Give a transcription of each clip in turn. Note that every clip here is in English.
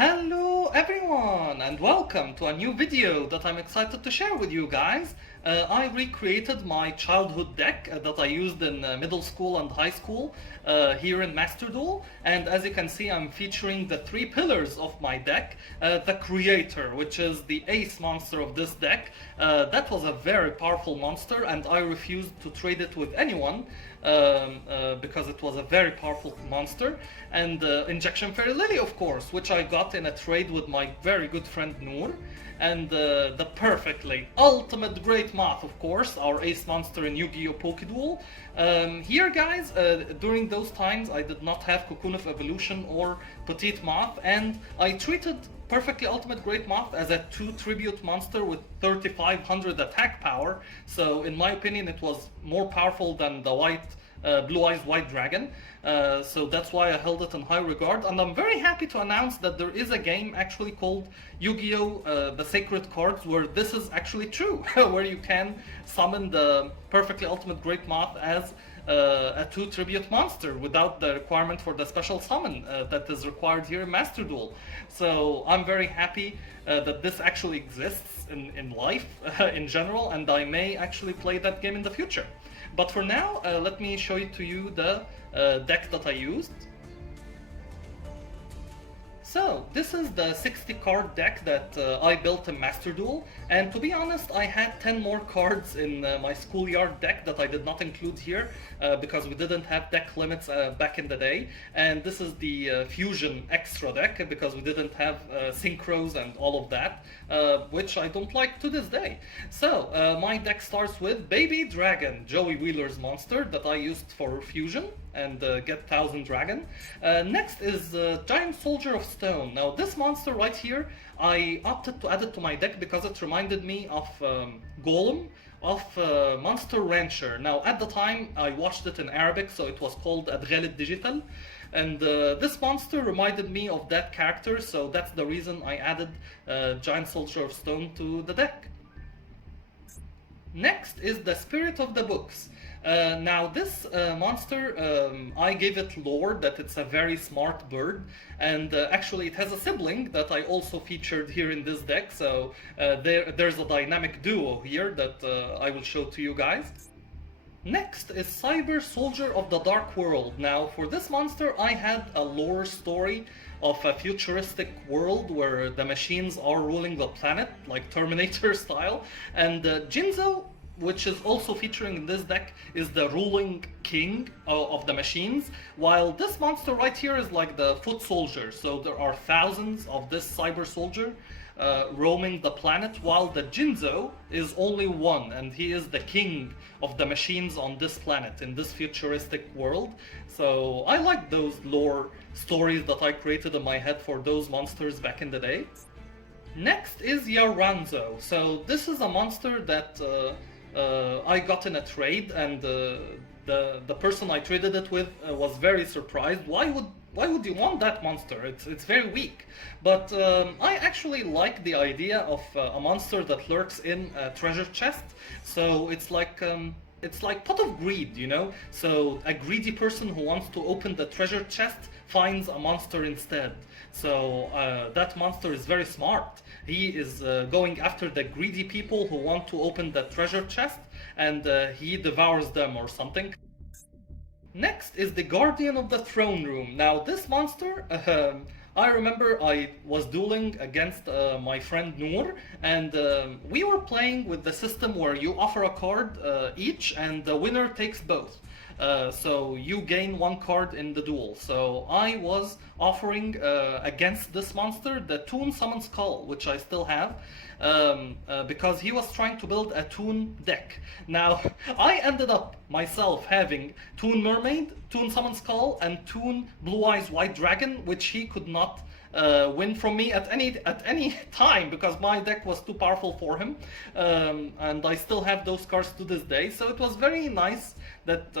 Hello everyone and welcome to a new video that I'm excited to share with you guys. I recreated my childhood deck that I used in middle school and high school here in Master Duel, and as you can see I'm featuring the three pillars of my deck. The Creator, which is the ace monster of this deck. That was a very powerful monster and I refused to trade it with anyone because it was a very powerful monster. And Injection Fairy Lily, of course, which I got in a trade with my very good friend Noor. And the perfectly ultimate great math, of course, our ace monster in Yu-Gi-Oh Poké Duel. Here guys, during those times I did not have Cocoon of Evolution or Petite Math, and I treated Perfectly Ultimate Great Math as a 2 tribute monster with 3500 attack power, so in my opinion it was more powerful than the Blue Eyes White Dragon, so that's why I held it in high regard. And I'm very happy to announce that there is a game actually called Yu-Gi-Oh! The Sacred Cards, where this is actually true, where you can summon the Perfectly Ultimate Great Math as a 2 tribute monster without the requirement for the special summon that is required here in Master Duel. So I'm very happy that this actually exists in life in general, and I may actually play that game in the future. But for now, let me show to you the deck that I used. So, this is the 60 card deck that I built in Master Duel, and to be honest, I had 10 more cards in my Schoolyard deck that I did not include here because we didn't have deck limits back in the day. And this is the Fusion Extra deck because we didn't have synchros and all of that, which I don't like to this day. So, my deck starts with Baby Dragon, Joey Wheeler's monster that I used for Fusion and get 1000 Dragon. Next is Giant Soldier of Stone. Now this monster right here, I opted to add it to my deck because it reminded me of Golem of Monster Rancher. Now at the time I watched it in Arabic, so it was called Adghal Digital, and this monster reminded me of that character, so that's the reason I added Giant Soldier of Stone to the deck. Next is the Spirit of the Books. Now this monster, I gave it lore that it's a very smart bird, and actually it has a sibling that I also featured here in this deck, so there's a dynamic duo here that I will show to you guys. Next is Cyber Soldier of the Dark World. Now for this monster I had a lore story of a futuristic world where the machines are ruling the planet, like Terminator style, and Jinzo, which is also featuring in this deck, is the ruling king of the machines, while this monster right here is like the foot soldier, so there are thousands of this cyber soldier roaming the planet, while the Jinzo is only one, and he is the king of the machines on this planet, in this futuristic world. So I like those lore stories that I created in my head for those monsters back in the day. Next is Yaranzo. So this is a monster that I got in a trade, and the person I traded it with was very surprised. Why would you want that monster? It's very weak. But I actually like the idea of a monster that lurks in a treasure chest. So it's like Pot of Greed, you know? So a greedy person who wants to open the treasure chest finds a monster instead. So that monster is very smart. He is going after the greedy people who want to open the treasure chest, and he devours them or something. Next is the Guardian of the Throne Room. Now this monster, I remember I was dueling against my friend Noor, and we were playing with the system where you offer a card each and the winner takes both. So you gain one card in the duel. So I was offering against this monster the Toon Summon Skull, which I still have, because he was trying to build a Toon deck. Now I ended up myself having Toon Mermaid, Toon Summon Skull, and Toon Blue Eyes White Dragon, which he could not win from me at any time because my deck was too powerful for him, and I still have those cards to this day. So it was very nice that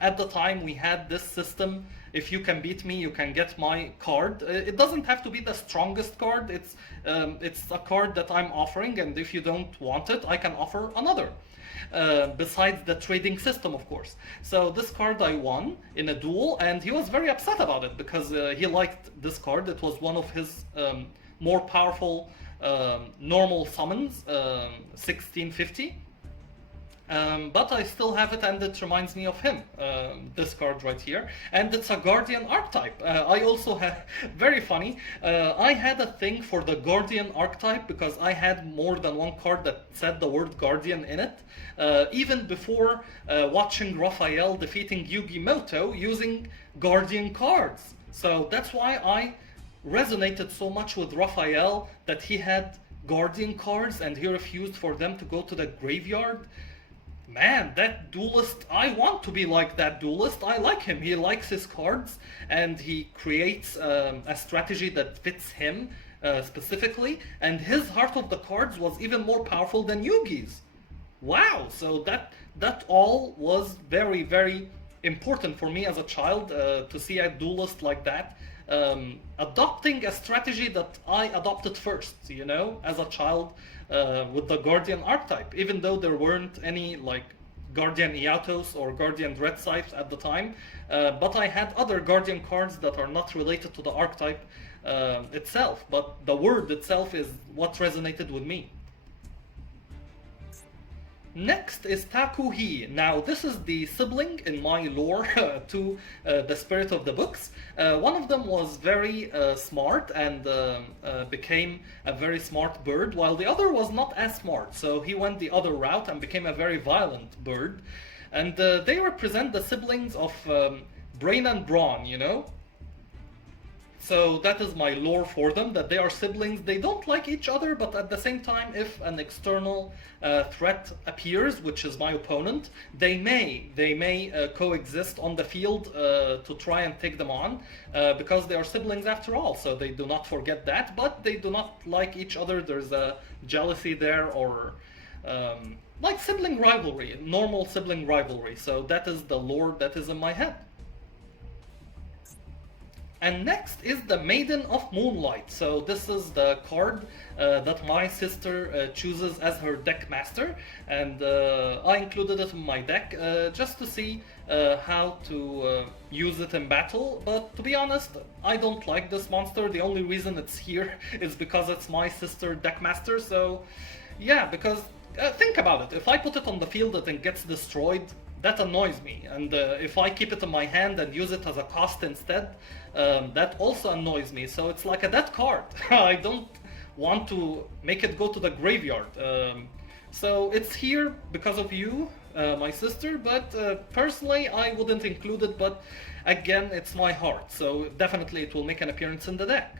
at the time we had this system if you can beat me, you can get my card. It doesn't have to be the strongest card. It's a card that I'm offering, and if you don't want it, I can offer another. Besides the trading system, of course. So this card I won in a duel, and he was very upset about it because he liked this card. It was one of his more powerful normal summons, 1650. But I still have it, and it reminds me of him, this card right here, and it's a Guardian archetype. I also have, very funny, I had a thing for the Guardian archetype because I had more than one card that said the word Guardian in it, even before watching Raphael defeating Yu-Gi-Oh using Guardian cards. So that's why I resonated so much with Raphael, that he had Guardian cards and he refused for them to go to the graveyard. Man, that duelist, I want to be like that duelist. I like him. He likes his cards, and he creates a strategy that fits him specifically, and his Heart of the Cards was even more powerful than Yugi's. Wow, so that all was very, very important for me as a child, to see a duelist like that adopting a strategy that I adopted first, you know, as a child, with the Guardian archetype, even though there weren't any like Guardian Eatos or Guardian Dread Scythes at the time, but I had other Guardian cards that are not related to the archetype itself, but the word itself is what resonated with me. Next is Takuhi. Now this is the sibling in my lore to the Spirit of the Books. One of them was very smart and became a very smart bird, while the other was not as smart. So he went the other route and became a very violent bird. And they represent the siblings of Brain and Brawn, you know? So that is my lore for them, that they are siblings. They don't like each other, but at the same time, if an external threat appears, which is my opponent, they may coexist on the field to try and take them on, because they are siblings after all. So they do not forget that, but they do not like each other. There's a jealousy there, or like sibling rivalry, normal sibling rivalry. So that is the lore that is in my head. And next is the Maiden of Moonlight. So this is the card that my sister chooses as her deck master, and I included it in my deck just to see how to use it in battle. But to be honest, I don't like this monster. The only reason it's here is because it's my sister deck master. So yeah, because think about it. If I put it on the field and it gets destroyed, that annoys me. And if I keep it in my hand and use it as a cost instead, that also annoys me. So it's like a dead card. I don't want to make it go to the graveyard. So it's here because of you, my sister, but personally I wouldn't include it, but again, it's my heart, so definitely it will make an appearance in the deck.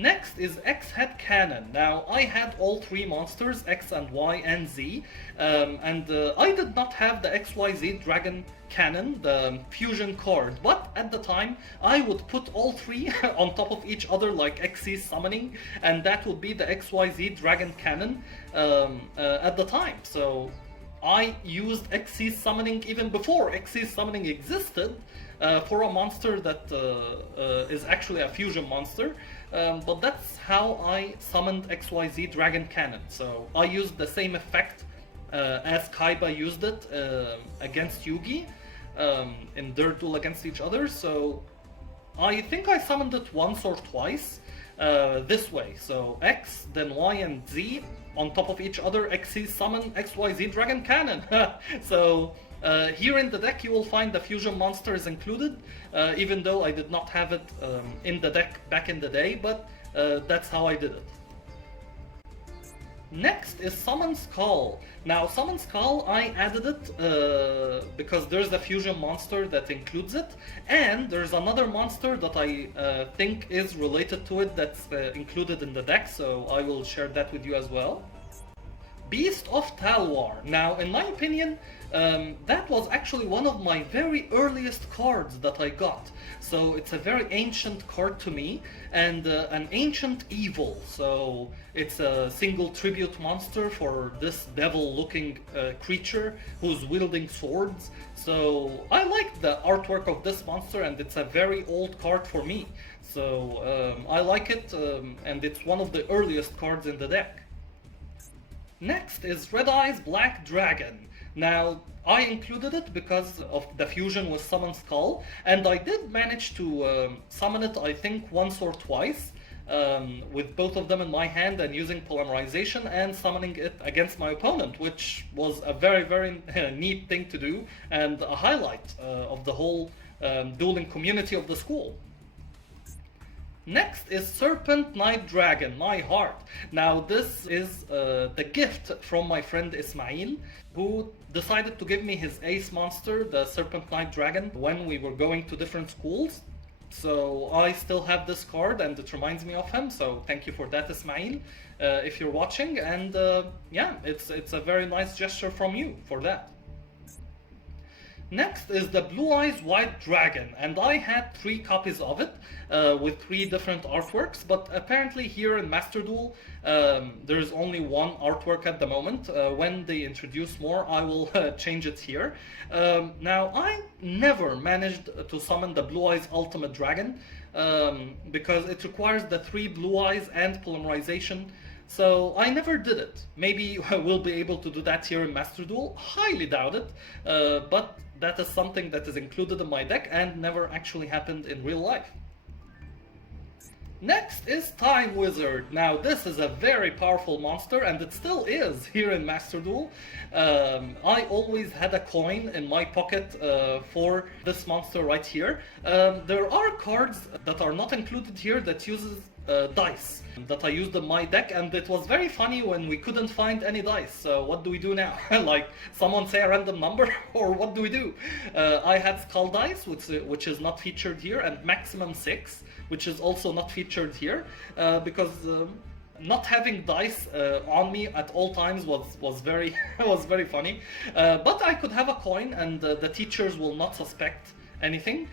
Next is X Head Cannon. Now, I had all three monsters, X and Y and Z, and I did not have the XYZ Dragon Cannon, the fusion card, but at the time I would put all three on top of each other like XC Summoning, and that would be the XYZ Dragon Cannon at the time. So I used XC Summoning even before XC Summoning existed, for a monster that is actually a fusion monster. But that's how I summoned XYZ Dragon Cannon. So I used the same effect as Kaiba used it against Yugi in their duel against each other. So I think I summoned it once or twice this way. So X, then Y and Z on top of each other, XC summon XYZ Dragon Cannon. So here in the deck you will find the fusion monsters included, even though I did not have it in the deck back in the day, but that's how I did it. Next is Summon's Call. Now, Summon's Call, I added it because there's a fusion monster that includes it, and there's another monster that I think is related to it that's included in the deck, so I will share that with you as well. Beast of Talwar. Now, in my opinion, That was actually one of my very earliest cards that I got. So it's a very ancient card to me, and an ancient evil. So it's a single tribute monster for this devil-looking creature who's wielding swords. So I like the artwork of this monster, and it's a very old card for me. So I like it, and it's one of the earliest cards in the deck. Next is Red Eyes Black Dragon. Now, I included it because of the fusion with Summon Skull, and I did manage to summon it, I think, once or twice, with both of them in my hand and using polymerization and summoning it against my opponent, which was a very, very neat thing to do and a highlight of the whole dueling community of the school. Next is Serpent Knight Dragon, my heart. Now this is the gift from my friend Ismail, who decided to give me his ace monster, the Serpent Knight Dragon, when we were going to different schools. So I still have this card and it reminds me of him, so thank you for that, Ismail, if you're watching. And yeah, it's a very nice gesture from you for that. Next is the Blue Eyes White Dragon, and I had 3 copies of it with 3 different artworks, but apparently here in Master Duel there's only one artwork at the moment. When they introduce more, I will change it here. Now, I never managed to summon the Blue Eyes Ultimate Dragon because it requires the 3 Blue Eyes and polymerization. So I never did it. Maybe we'll be able to do that here in Master Duel. Highly doubt it, but that is something that is included in my deck and never actually happened in real life. Next is Time Wizard. Now this is a very powerful monster, and it still is here in Master Duel. I always had a coin in my pocket for this monster right here. There are cards that are not included here that uses dice that I used in my deck, and it was very funny when we couldn't find any dice. So what do we do now? Like, someone say a random number, or what do we do? I had Skull Dice, which is not featured here, and Maximum 6, which is also not featured here, because not having dice on me at all times was very was very funny. But I could have a coin, and the teachers will not suspect anything,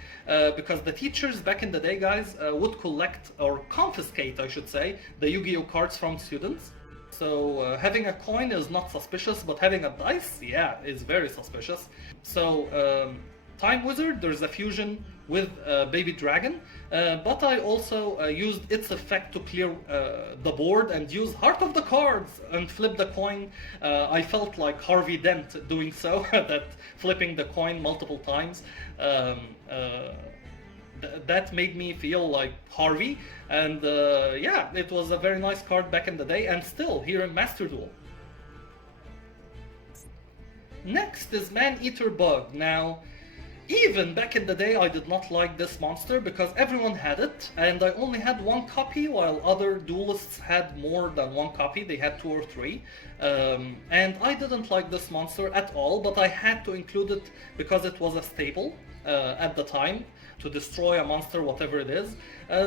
because the teachers back in the day, guys, would collect, or confiscate, I should say, the Yu-Gi-Oh cards from students. So having a coin is not suspicious, but having a dice, yeah, is very suspicious. So Time Wizard, there's a fusion with Baby Dragon, but I also used its effect to clear the board and use Heart of the Cards and flip the coin. I felt like Harvey Dent doing so, that flipping the coin multiple times. That made me feel like Harvey, and yeah, it was a very nice card back in the day, and still here in Master Duel. Next is Man-Eater Bug. Now, even back in the day, I did not like this monster because everyone had it, and I only had 1 copy, while other duelists had more than 1 copy. They had 2 or 3, and I didn't like this monster at all, but I had to include it because it was a staple at the time to destroy a monster, whatever it is.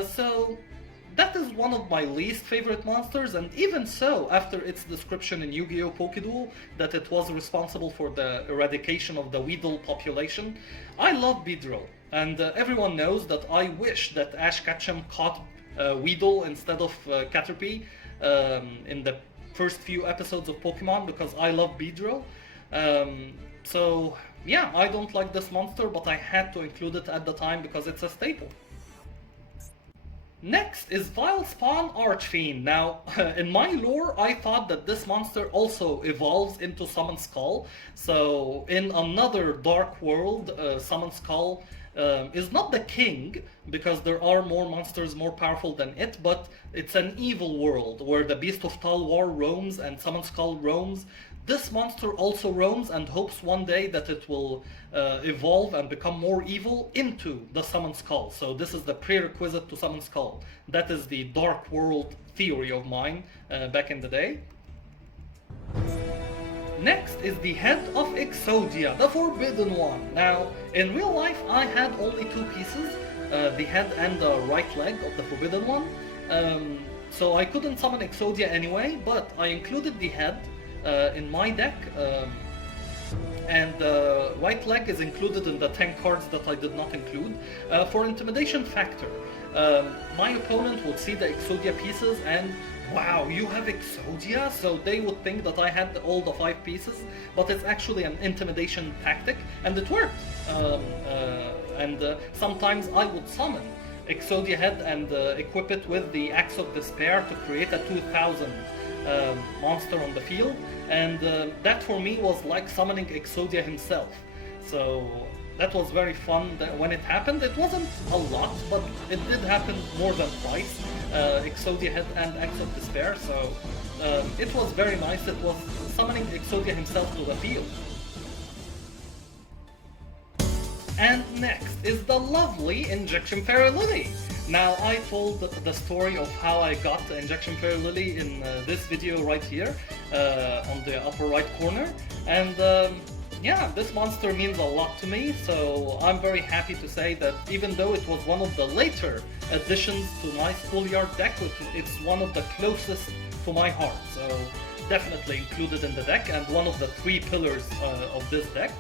So that is one of my least favorite monsters, and even so, after its description in Yu-Gi-Oh Pokéduel that it was responsible for the eradication of the Weedle population, I love Beedrill, and everyone knows that I wish that Ash Ketchum caught Weedle instead of Caterpie in the first few episodes of Pokemon, because I love Beedrill. So yeah, I don't like this monster, but I had to include it at the time because it's a staple. Next is Vilespawn Archfiend. Now, in my lore, I thought that this monster also evolves into Summon Skull. So, in another dark world, Summon Skull is not the king, because there are more monsters more powerful than it, but it's an evil world where the Beast of Talwar roams and Summon Skull roams. This monster also roams and hopes one day that it will evolve and become more evil into the Summon Skull. So this is the prerequisite to Summon Skull. That is the Dark World theory of mine back in the day. Next is the Head of Exodia, the Forbidden One. Now, in real life, I had only 2 pieces, the head and the right leg of the Forbidden One. So I couldn't summon Exodia anyway, but I included the head in my deck and White Leg is included in the 10 cards that I did not include. For intimidation factor, my opponent would see the Exodia pieces and wow, you have Exodia? So they would think that I had all the 5 pieces, but it's actually an intimidation tactic, and it worked. Sometimes I would summon Exodia Head and equip it with the Axe of Despair to create a 2000 monster on the field, and that for me was like summoning Exodia himself. So that was very fun when it happened. It wasn't a lot, but it did happen more than twice. Exodia Head and Axe of Despair, so it was very nice. It was summoning Exodia himself to the field. And next is the lovely Injection Fairy Lily. Now, I told the story of how I got the Injection Fairy Lily in this video right here on the upper right corner, and yeah, this monster means a lot to me, so I'm very happy to say that even though it was one of the later additions to my Schoolyard deck, it's one of the closest to my heart, so definitely included in the deck and one of the 3 pillars of this deck.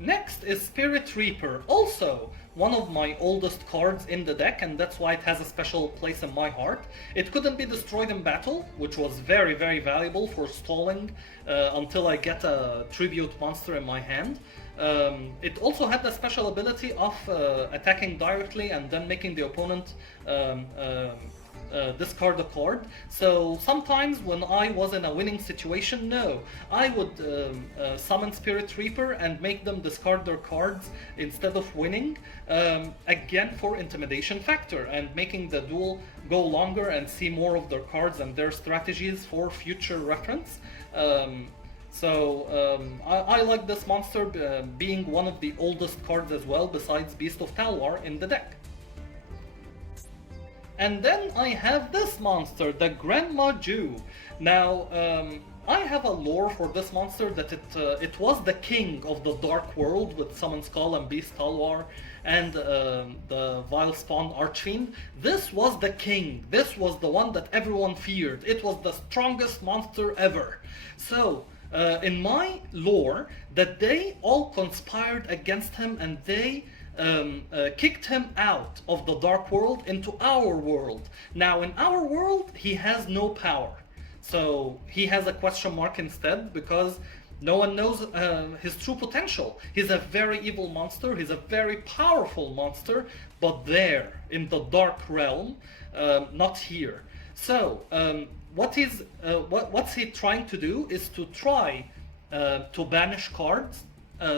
Next is Spirit Reaper, also one of my oldest cards in the deck, and that's why it has a special place in my heart. It couldn't be destroyed in battle, which was very, very valuable for stalling until I get a tribute monster in my hand. It also had the special ability of attacking directly and then making the opponent discard a card. So sometimes when I was in a winning situation, I would summon Spirit Reaper and make them discard their cards instead of winning, again for intimidation factor and making the duel go longer and see more of their cards and their strategies for future reference. I like this monster being one of the oldest cards as well, besides Beast of Talwar in the deck. And then I have this monster, the Grandma Jew. Now, I have a lore for this monster that it was the king of the Dark World with Summon Skull and Beast Talwar and the Vile Spawn Archfiend. This was the king. This was the one that everyone feared. It was the strongest monster ever. So, in my lore, that they all conspired against him and they kicked him out of the Dark World into our world. Now, in our world, he has no power. So he has a question mark instead because no one knows his true potential. He's a very evil monster, he's a very powerful monster, but there, in the Dark Realm, not here. So, what's he trying to do is to try to banish cards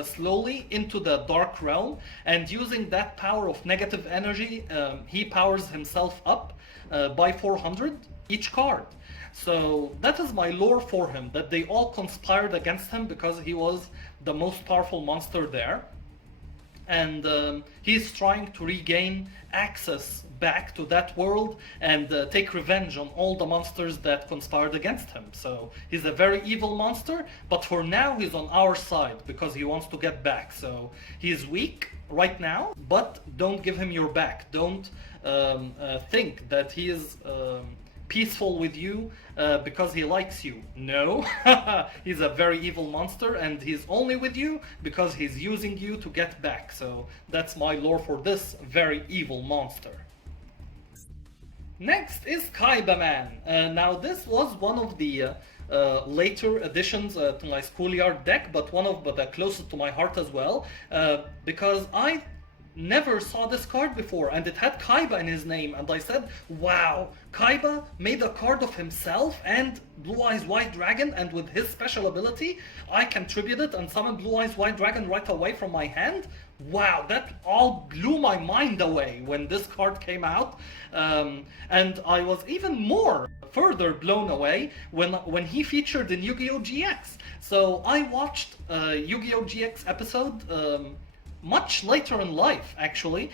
slowly into the Dark Realm, and using that power of negative energy, he powers himself up by 400 each card. So that is my lore for him, that they all conspired against him because he was the most powerful monster there. And he's trying to regain access back to that world and take revenge on all the monsters that conspired against him. So he's a very evil monster, but for now he's on our side because he wants to get back. So he's weak right now, but don't give him your back. Don't think that he is peaceful with you because he likes you. No, he's a very evil monster and he's only with you because he's using you to get back. So that's my lore for this very evil monster. Next is Kaiba Man. Now this was one of the later additions to my Schoolyard deck, but one of the closest to my heart as well, because I never saw this card before and it had Kaiba in his name, and I said, wow, Kaiba made a card of himself and Blue Eyes White Dragon, and with his special ability I can tribute it and summon Blue Eyes White Dragon right away from my hand. Wow, that all blew my mind away when this card came out, and I was even more further blown away when he featured in Yu-Gi-Oh GX. So I watched Yu-Gi-Oh GX episode much later in life, actually.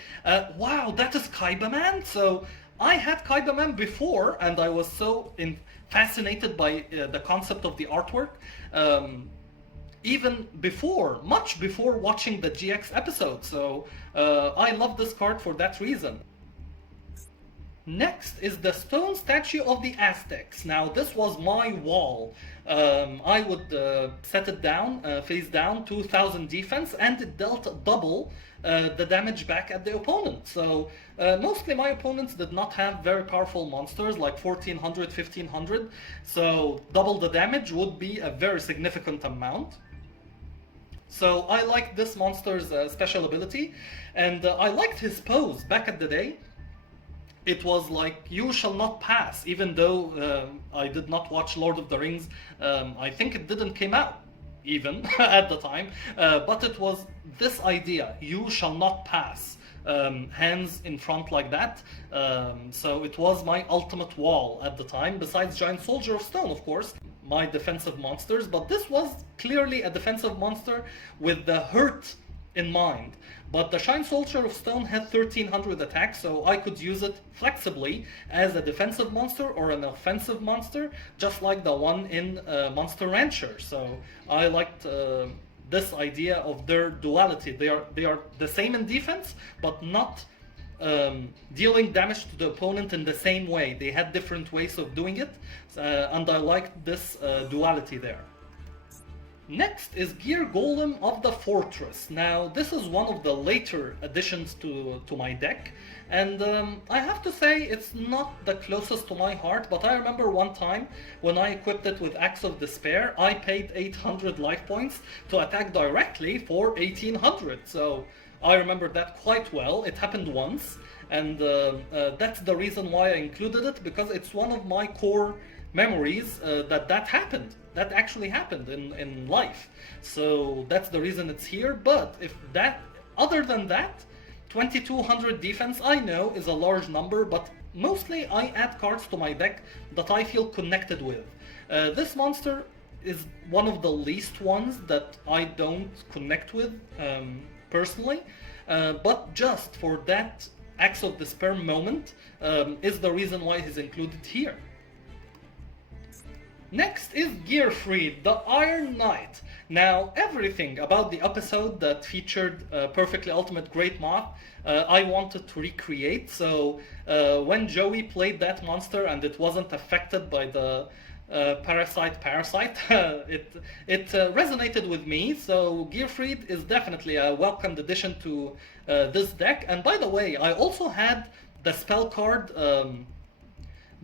Wow, that is Kaiba Man? So I had Kaiba Man before, and I was so fascinated by the concept of the artwork, even before, much before watching the GX episode. So I love this card for that reason. Next is the stone statue of the Aztecs. Now, this was my wall. I would set it down, face down, 2000 defense, and it dealt double the damage back at the opponent. So, mostly my opponents did not have very powerful monsters like 1400, 1500. So, double the damage would be a very significant amount. So, I liked this monster's special ability, and I liked his pose back at the day. It was like, you shall not pass, even though I did not watch Lord of the Rings. I think it didn't came out even at the time, but it was this idea, you shall not pass, hands in front like that. So it was my ultimate wall at the time, besides Giant Soldier of Stone, of course, my defensive monsters, but this was clearly a defensive monster with the hurt in mind. But the Giant Soldier of Stone had 1300 attack, so I could use it flexibly as a defensive monster or an offensive monster, just like the one in Monster Rancher. So I liked this idea of their duality. They are the same in defense, but not dealing damage to the opponent in the same way. They had different ways of doing it, and I liked this duality there. Next is Gear Golem of the Fortress. Now, this is one of the later additions to my deck, and I have to say it's not the closest to my heart, but I remember one time when I equipped it with Axe of Despair, I paid 800 life points to attack directly for 1800, so I remember that quite well. It happened once, and that's the reason why I included it, because it's one of my core memories that happened. That actually happened in life. So that's the reason it's here. But if that, other than that, 2200 defense, I know is a large number, but mostly I add cards to my deck that I feel connected with. This monster is one of the least ones that I don't connect with personally, but just for that Axe of Despair moment is the reason why he's included here. Next is Gearfried, the Iron Knight. Now, everything about the episode that featured Perfectly Ultimate Great Moth, I wanted to recreate. So when Joey played that monster and it wasn't affected by the parasite, it resonated with me. So Gearfried is definitely a welcomed addition to this deck. And by the way, I also had the spell card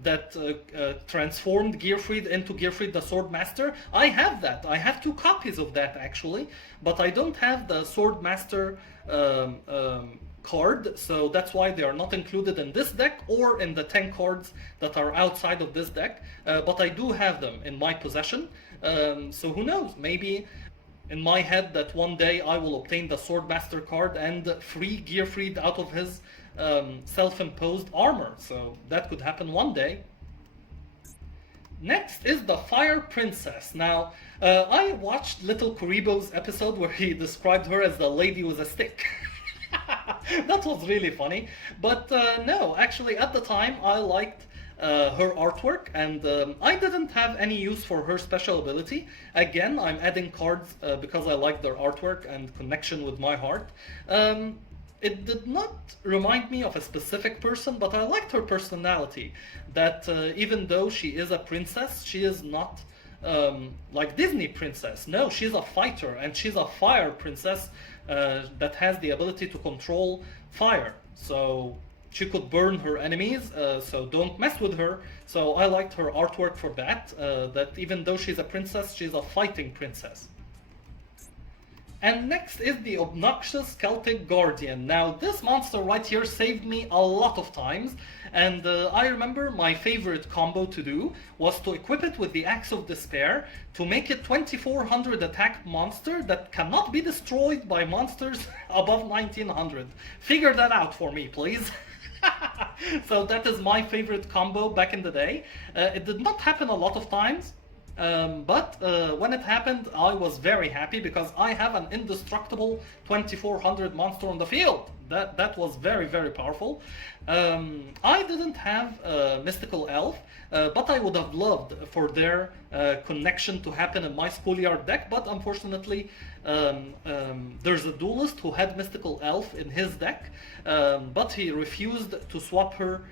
that transformed Gearfried into Gearfried the Swordmaster. I have that. I have 2 copies of that actually, but I don't have the Swordmaster card, so that's why they are not included in this deck or in the 10 cards that are outside of this deck, but I do have them in my possession, so who knows, maybe in my head that one day I will obtain the Swordmaster card and free Gearfried out of his self-imposed armor, so that could happen one day. Next is the Fire Princess. Now, I watched Little Kuribo's episode where he described her as the lady with a stick. That was really funny, but no, actually at the time I liked her artwork, and I didn't have any use for her special ability. Again, I'm adding cards because I like their artwork and connection with my heart. It did not remind me of a specific person, but I liked her personality. That even though she is a princess, she is not like Disney princess. No, she's a fighter, and she's a fire princess that has the ability to control fire. So she could burn her enemies, so don't mess with her. So I liked her artwork for that, that even though she's a princess, she's a fighting princess. And next is the obnoxious Celtic Guardian. Now this monster right here saved me a lot of times, and I remember my favorite combo to do was to equip it with the Axe of Despair to make it 2400 attack monster that cannot be destroyed by monsters above 1900. Figure that out for me, please. So that is my favorite combo back in the day. It did not happen a lot of times, but when it happened, I was very happy because I have an indestructible 2400 monster on the field. That was very, very powerful. I didn't have Mystical Elf, but I would have loved for their connection to happen in my Schoolyard deck, but unfortunately there's a duelist who had Mystical Elf in his deck, but he refused to swap her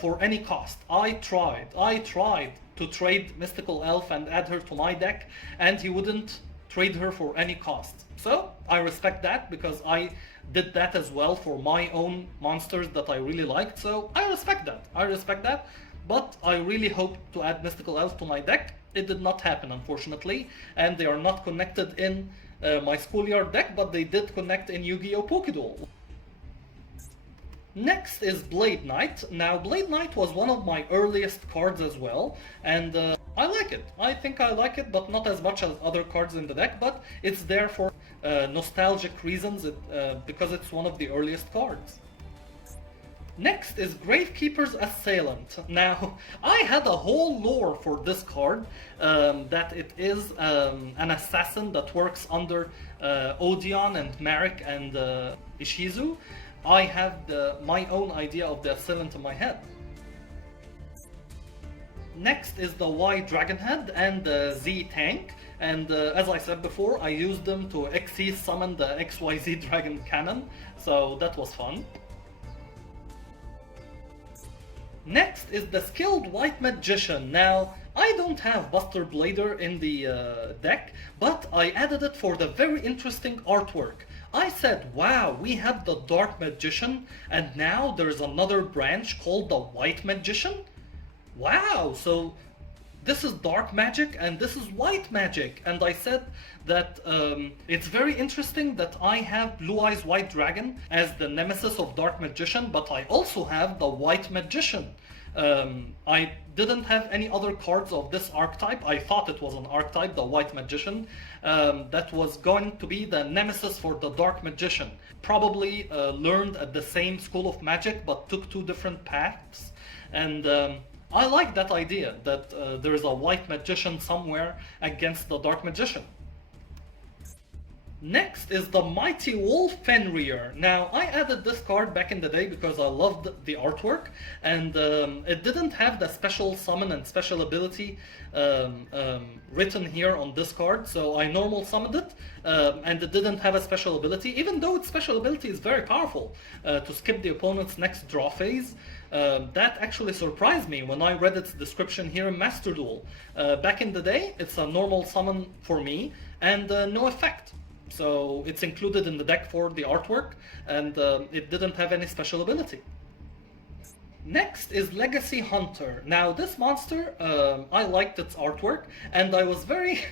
for any cost. I tried to trade Mystical Elf and add her to my deck, and he wouldn't trade her for any cost. So I respect that, because I did that as well for my own monsters that I really liked. So I respect that. But I really hoped to add Mystical Elf to my deck. It did not happen, unfortunately, and they are not connected in my Schoolyard deck, but they did connect in Yu-Gi-Oh Duel. Next is Blade Knight. Now, Blade Knight was one of my earliest cards as well, and I like it. I think I like it, but not as much as other cards in the deck, but it's there for nostalgic reasons, because it's one of the earliest cards. Next is Gravekeeper's Assailant. Now, I had a whole lore for this card, that it is an assassin that works under Odeon and Marek and Ishizu. I have my own idea of the Assailant in my head. Next is the Y Dragonhead and the Z Tank, and as I said before, I used them to XC summon the XYZ Dragon Cannon, so that was fun. Next is the Skilled White Magician. Now, I don't have Buster Blader in the deck, but I added it for the very interesting artwork. I said, wow, we have the Dark Magician, and now there's another branch called the White Magician? Wow, so this is dark magic and this is white magic. And I said that it's very interesting that I have Blue Eyes White Dragon as the nemesis of Dark Magician, but I also have the White Magician. I didn't have any other cards of this archetype. I thought it was an archetype, the White Magician, that was going to be the nemesis for the Dark Magician. Probably learned at the same school of magic, but took two different paths. And I like that idea, that there is a White Magician somewhere against the Dark Magician. Next is the Mighty Wolf Fenrir. Now, I added this card back in the day because I loved the artwork, and it didn't have the special summon and special ability written here on this card, so I normal summoned it, and it didn't have a special ability, even though its special ability is very powerful to skip the opponent's next draw phase. That actually surprised me when I read its description here in Master Duel. Back in the day, it's a normal summon for me, and no effect. So it's included in the deck for the artwork, and it didn't have any special ability. Next is Legacy Hunter. Now, this monster, I liked its artwork, and I was very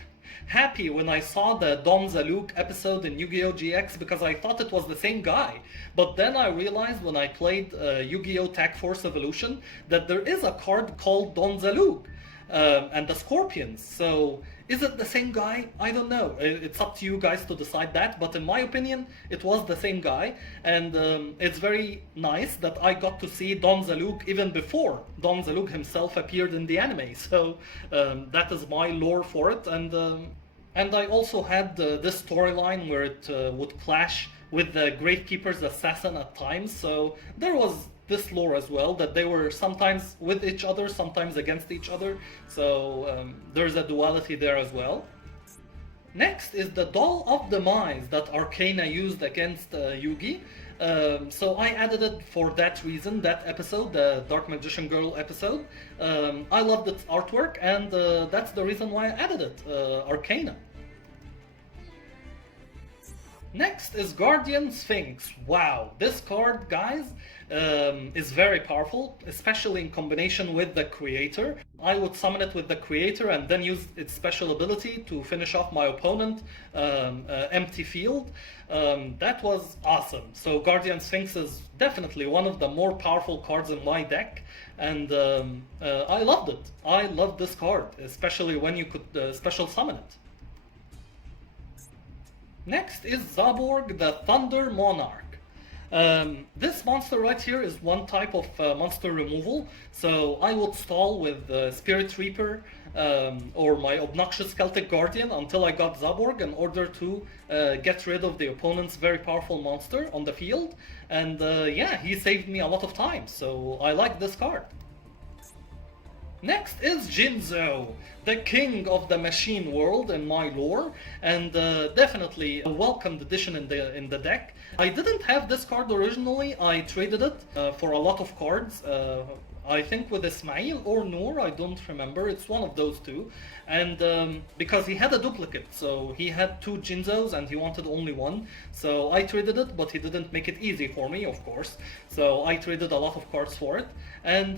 happy when I saw the Don Zaluk episode in Yu-Gi-Oh! GX, because I thought it was the same guy. But then I realized when I played Yu-Gi-Oh! Tag Force Evolution that there is a card called Don Zaluk and the Scorpions. So is it the same guy? I don't know. It's up to you guys to decide that, but in my opinion, it was the same guy, and it's very nice that I got to see Don Zaluk even before Don Zaluk himself appeared in the anime, so that is my lore for it, and I also had this storyline where it would clash with the Gravekeeper's Assassin at times, so there was this lore as well, that they were sometimes with each other, sometimes against each other, so there's a duality there as well. Next is the Doll of Demise that Arcana used against Yugi. So I added it for that reason, that episode, the Dark Magician Girl episode. I loved its artwork, and that's the reason why I added it, Arcana. Next is Guardian Sphinx. Wow, this card, guys, is very powerful, especially in combination with the Creator. I would summon it with the Creator and then use its special ability to finish off my opponent, empty field. That was awesome. So Guardian Sphinx is definitely one of the more powerful cards in my deck, and I loved it. I loved this card, especially when you could special summon it. Next is Zaborg, the Thunder Monarch. This monster right here is one type of monster removal, so I would stall with Spirit Reaper or my obnoxious Celtic Guardian until I got Zaborg in order to get rid of the opponent's very powerful monster on the field, and yeah, he saved me a lot of time, so I like this card. Next is Jinzo, the king of the machine world in my lore, and definitely a welcomed addition in the deck. I didn't have this card originally. I traded it for a lot of cards. I think with Ismail or Noor, I don't remember. It's one of those two. And because he had a duplicate, so he had two Jinzos and he wanted only one. So I traded it, but he didn't make it easy for me, of course. So I traded a lot of cards for it. And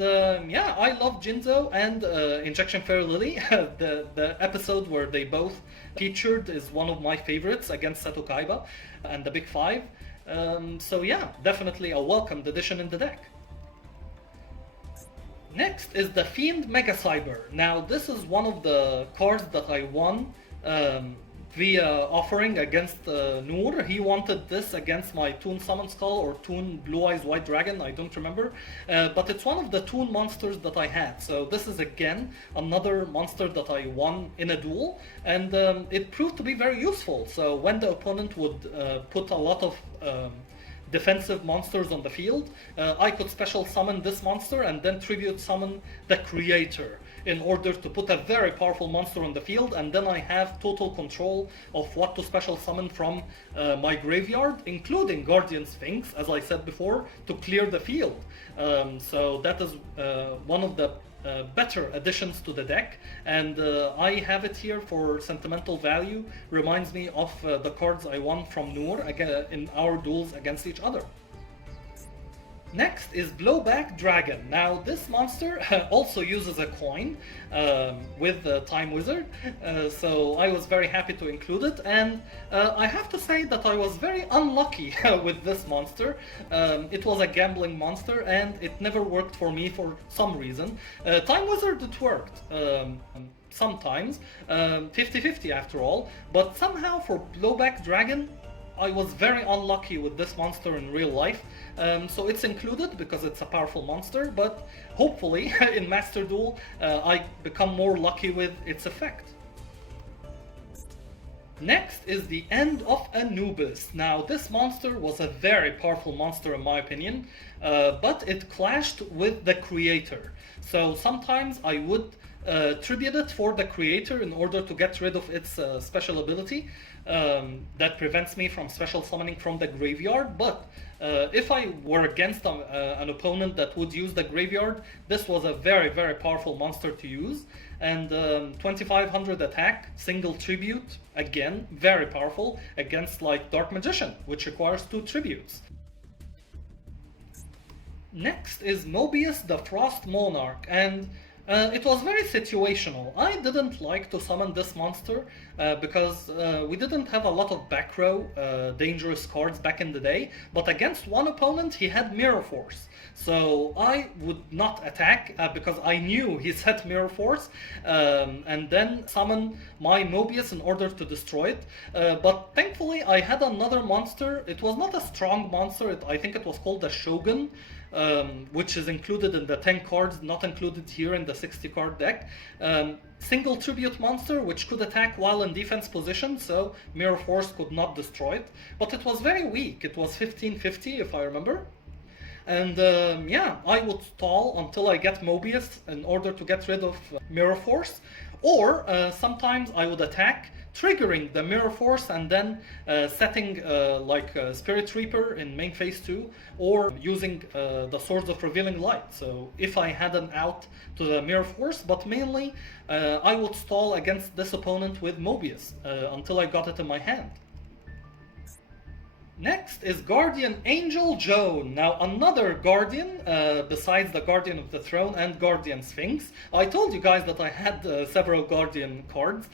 yeah, I love Jinzo and Injection Fairy Lily. The episode where they both featured is one of my favorites against Seto Kaiba and the Big Five. So yeah, definitely a welcomed addition in the deck. Next is the Fiend Mega Cyber. Now this is one of the cards that I won via offering against Noor. He wanted this against my Toon Summon Skull or Toon Blue Eyes White Dragon, I don't remember. But it's one of the Toon monsters that I had. So this is again another monster that I won in a duel, and it proved to be very useful. So when the opponent would put a lot of defensive monsters on the field, I could special summon this monster and then tribute summon the creator in order to put a very powerful monster on the field, and then I have total control of what to special summon from my graveyard, including Guardian Sphinx, as I said before, to clear the field. So that is one of the better additions to the deck, and I have it here for sentimental value. Reminds me of the cards I won from Noor in our duels against each other. Next is Blowback Dragon. Now this monster also uses a coin with the Time Wizard, so I was very happy to include it, and I have to say that I was very unlucky with this monster. It was a gambling monster and it never worked for me for some reason. Time Wizard, it worked. Sometimes, 50-50 after all, but somehow for Blowback Dragon, I was very unlucky with this monster in real life, so it's included because it's a powerful monster, but hopefully in Master Duel I become more lucky with its effect. Next is the End of Anubis. Now this monster was a very powerful monster in my opinion, but it clashed with the creator. So sometimes I would tribute it for the creator in order to get rid of its special ability that prevents me from special summoning from the graveyard, but if I were against an opponent that would use the graveyard, this was a very powerful monster to use. And 2500 attack, single tribute, again very powerful against like Dark Magician, which requires 2 tributes. Next is Mobius the Frost Monarch, and it was very situational. I didn't like to summon this monster because we didn't have a lot of back row dangerous cards back in the day, but against one opponent he had Mirror Force. So I would not attack because I knew he set Mirror Force, and then summon my Mobius in order to destroy it. But thankfully I had another monster. It was not a strong monster, I think it was called the Shogun, which is included in the 10 cards, not included here in the 60 card deck. Single tribute monster which could attack while in defense position, so Mirror Force could not destroy it. But it was very weak, it was 1550 if I remember. And yeah, I would stall until I get Mobius in order to get rid of Mirror Force. Or sometimes I would attack, triggering the Mirror Force and then setting like Spirit Reaper in main phase 2, or using the Swords of Revealing Light. So if I had an out to the Mirror Force, but mainly I would stall against this opponent with Mobius until I got it in my hand. Next is Guardian Angel Joan. Now another Guardian, besides the Guardian of the Throne and Guardian Sphinx. I told you guys that I had several Guardian cards.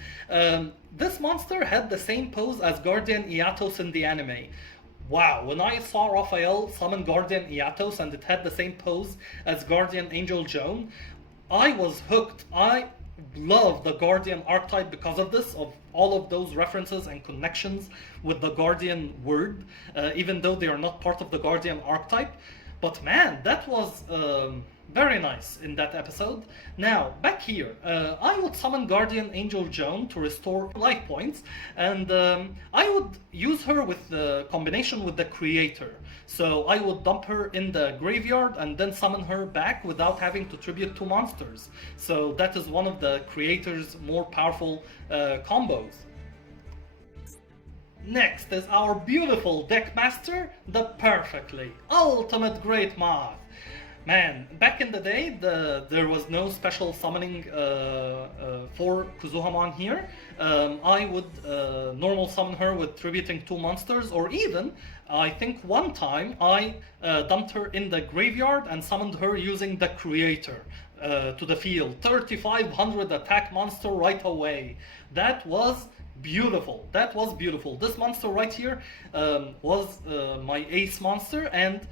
This monster had the same pose as Guardian Iatos in the anime. Wow, when I saw Raphael summon Guardian Iatos and it had the same pose as Guardian Angel Joan, I was hooked. I love the Guardian archetype because of this, of all of those references and connections with the Guardian word, even though they are not part of the Guardian archetype. But man, that was very nice in that episode. Now, back here, I would summon Guardian Angel Joan to restore life points, and I would use her with the combination with the Creator. So I would dump her in the graveyard and then summon her back without having to tribute 2 monsters. So that is one of the Creator's more powerful combos. Next is our beautiful deck master, the Perfectly Ultimate Great Moth. Man, back in the day, there was no special summoning for Kuzuhamon here. I would normal summon her with tributing 2 monsters, or even, I think one time, I dumped her in the graveyard and summoned her using the Creator to the field. 3500 attack monster right away. That was beautiful. That was beautiful. This monster right here was my ace monster, and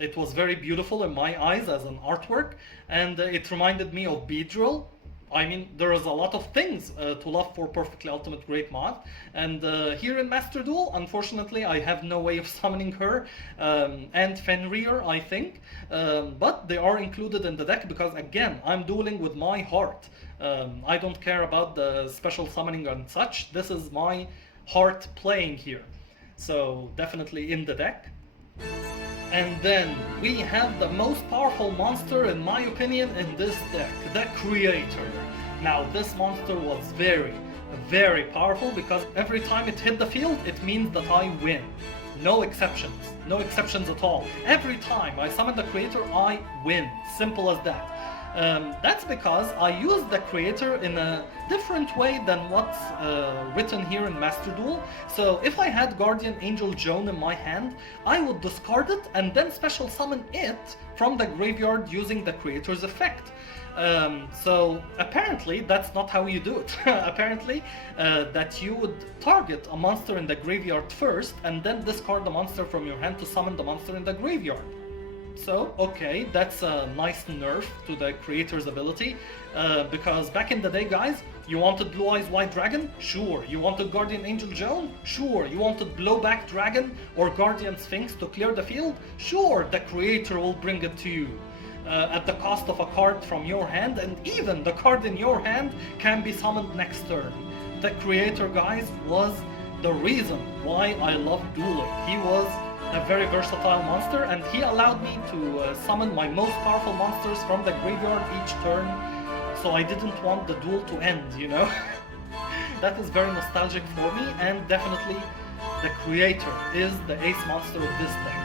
it was very beautiful in my eyes as an artwork, and it reminded me of Beedrill. I mean, there is a lot of things to love for Perfectly Ultimate Great Moth, and here in Master Duel, unfortunately, I have no way of summoning her and Fenrir, I think, but they are included in the deck because, again, I'm dueling with my heart. I don't care about the special summoning and such. This is my heart playing here, so definitely in the deck. And then we have the most powerful monster, in my opinion, in this deck, the Creator. Now, this monster was very, very powerful because every time it hit the field, it means that I win. No exceptions. No exceptions at all. Every time I summon the Creator, I win. Simple as that. That's because I use the Creator in a different way than what's written here in Master Duel. So if I had Guardian Angel Joan in my hand, I would discard it and then special summon it from the graveyard using the Creator's effect. So apparently that's not how you do it. Apparently that you would target a monster in the graveyard first and then discard the monster from your hand to summon the monster in the graveyard. So, okay, that's a nice nerf to the Creator's ability, because back in the day, guys, you wanted Blue Eyes White Dragon? Sure. You wanted Guardian Angel Joan? Sure. You wanted Blowback Dragon or Guardian Sphinx to clear the field? Sure, the Creator will bring it to you. At the cost of a card from your hand, and even the card in your hand can be summoned next turn. The Creator, guys, was the reason why I love dueling. He was a very versatile monster, and he allowed me to summon my most powerful monsters from the graveyard each turn, so I didn't want the duel to end, you know? That is very nostalgic for me, and definitely the Creator is the ace monster of this deck.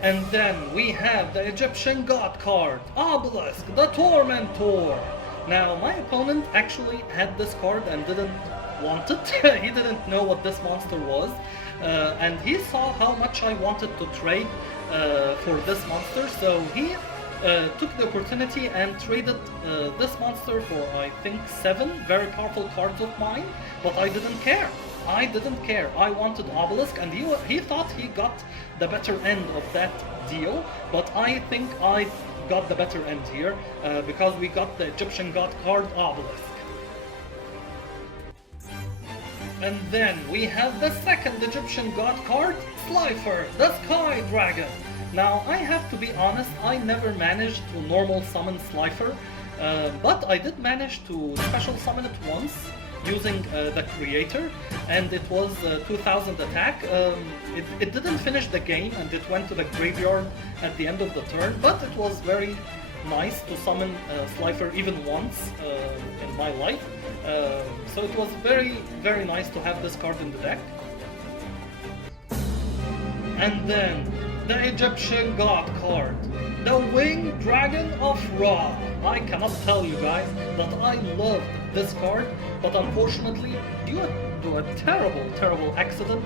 And then we have the Egyptian God card, Obelisk, the Tormentor. Now, my opponent actually had this card and didn't want it. He didn't know what this monster was, and he saw how much I wanted to trade for this monster, so he took the opportunity and traded this monster for, I think, 7 very powerful cards of mine, but I didn't care. I didn't care. I wanted Obelisk, and he thought he got the better end of that deal, but I think I got the better end here, because we got the Egyptian God card, Obelisk. And then we have the second Egyptian God card, Slifer, the Sky Dragon. Now, I have to be honest, I never managed to normal summon Slifer, but I did manage to special summon it once using the Creator, and it was 2000 attack. It didn't finish the game, and it went to the graveyard at the end of the turn, but it was very nice to summon Slifer even once in my life. So it was very, very nice to have this card in the deck. And then the Egyptian God card, the Winged Dragon of Ra. I cannot tell you guys that I loved this card, but unfortunately, due to a terrible, terrible accident,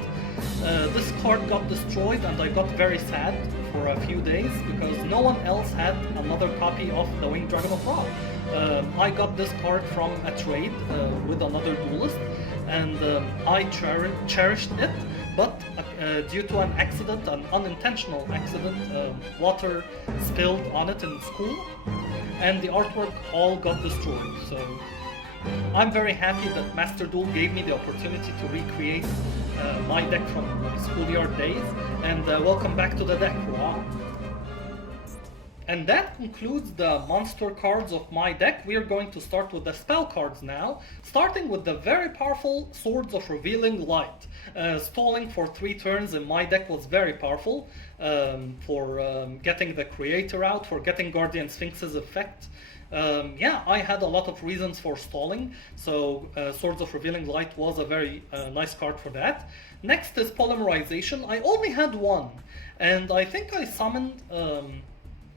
this card got destroyed, and I got very sad for a few days because no one else had another copy of the Winged Dragon of Ra. I got this card from a trade with another duelist, and I cherished it, but due to an accident, an unintentional accident, water spilled on it in school, and the artwork all got destroyed. So I'm very happy that Master Duel gave me the opportunity to recreate my deck from Schoolyard days, and welcome back to the deck, Ra. And that concludes the monster cards of my deck. We are going to start with the spell cards now, starting with the very powerful Swords of Revealing Light. Stalling for 3 turns in my deck was very powerful for getting the Creator out, for getting Guardian Sphinx's effect. Yeah, I had a lot of reasons for stalling, so Swords of Revealing Light was a very nice card for that. Next is Polymerization. I only had one, and I think I summoned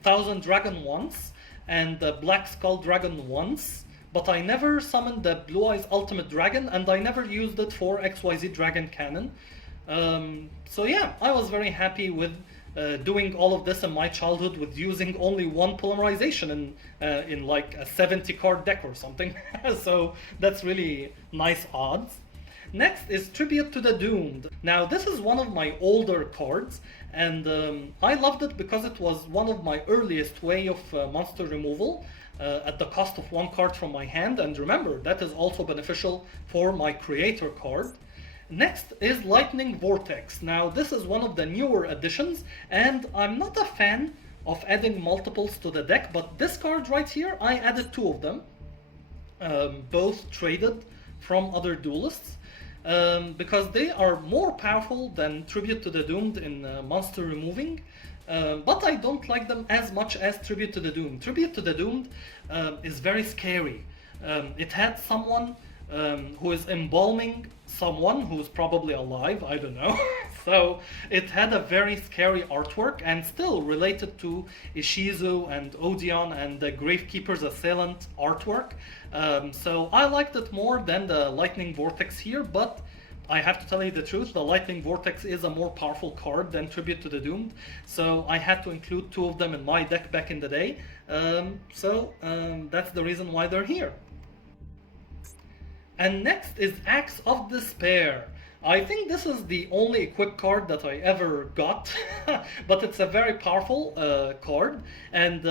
Thousand Dragon once and the Black Skull Dragon once, but I never summoned the Blue Eyes Ultimate Dragon, and I never used it for XYZ Dragon Cannon. So yeah, I was very happy with doing all of this in my childhood with using only one polymerization in like a 70 card deck or something. So that's really nice odds. Next is Tribute to the Doomed. Now this is one of my older cards, and I loved it because it was one of my earliest way of monster removal at the cost of 1 card from my hand, and remember, that is also beneficial for my Creator card. Next is Lightning Vortex. Now this is one of the newer additions, and I'm not a fan of adding multiples to the deck, but this card right here, I added 2 of them, both traded from other duelists. Because they are more powerful than Tribute to the Doomed in monster removing, but I don't like them as much as Tribute to the Doomed. Tribute to the Doomed is very scary. It had someone who is embalming someone who's probably alive, I don't know. So it had a very scary artwork, and still related to Ishizu and Odeon and the Gravekeeper's Assailant artwork. So I liked it more than the Lightning Vortex here, but I have to tell you the truth, the Lightning Vortex is a more powerful card than Tribute to the Doomed, so I had to include 2 of them in my deck back in the day. That's the reason why they're here. And next is Axe of Despair. I think this is the only equip card that I ever got, but it's a very powerful card, and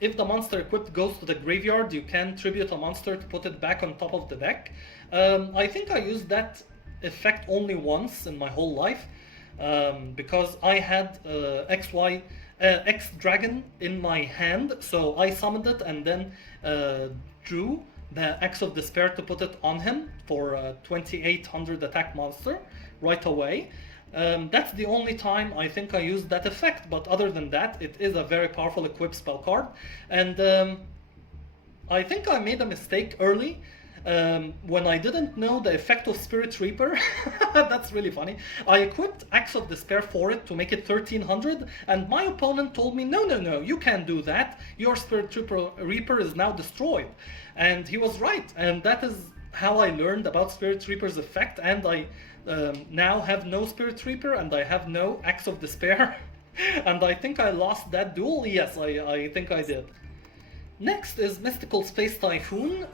if the monster equipped goes to the graveyard, you can tribute a monster to put it back on top of the deck. I think I used that effect only once in my whole life, because I had X Dragon in my hand, so I summoned it and then drew the Axe of Despair to put it on him for a 2800 attack monster right away. That's the only time I think I used that effect, but other than that, it is a very powerful equip spell card. And I think I made a mistake early when I didn't know the effect of Spirit Reaper. That's really funny. I equipped Axe of Despair for it to make it 1300, and my opponent told me, no, you can't do that. Your Spirit Reaper is now destroyed. And he was right, and that is how I learned about Spirit Reaper's effect, and I now have no Spirit Reaper, and I have no Axe of Despair. And I think I lost that duel. Yes, I think I did. Next is Mystical Space Typhoon.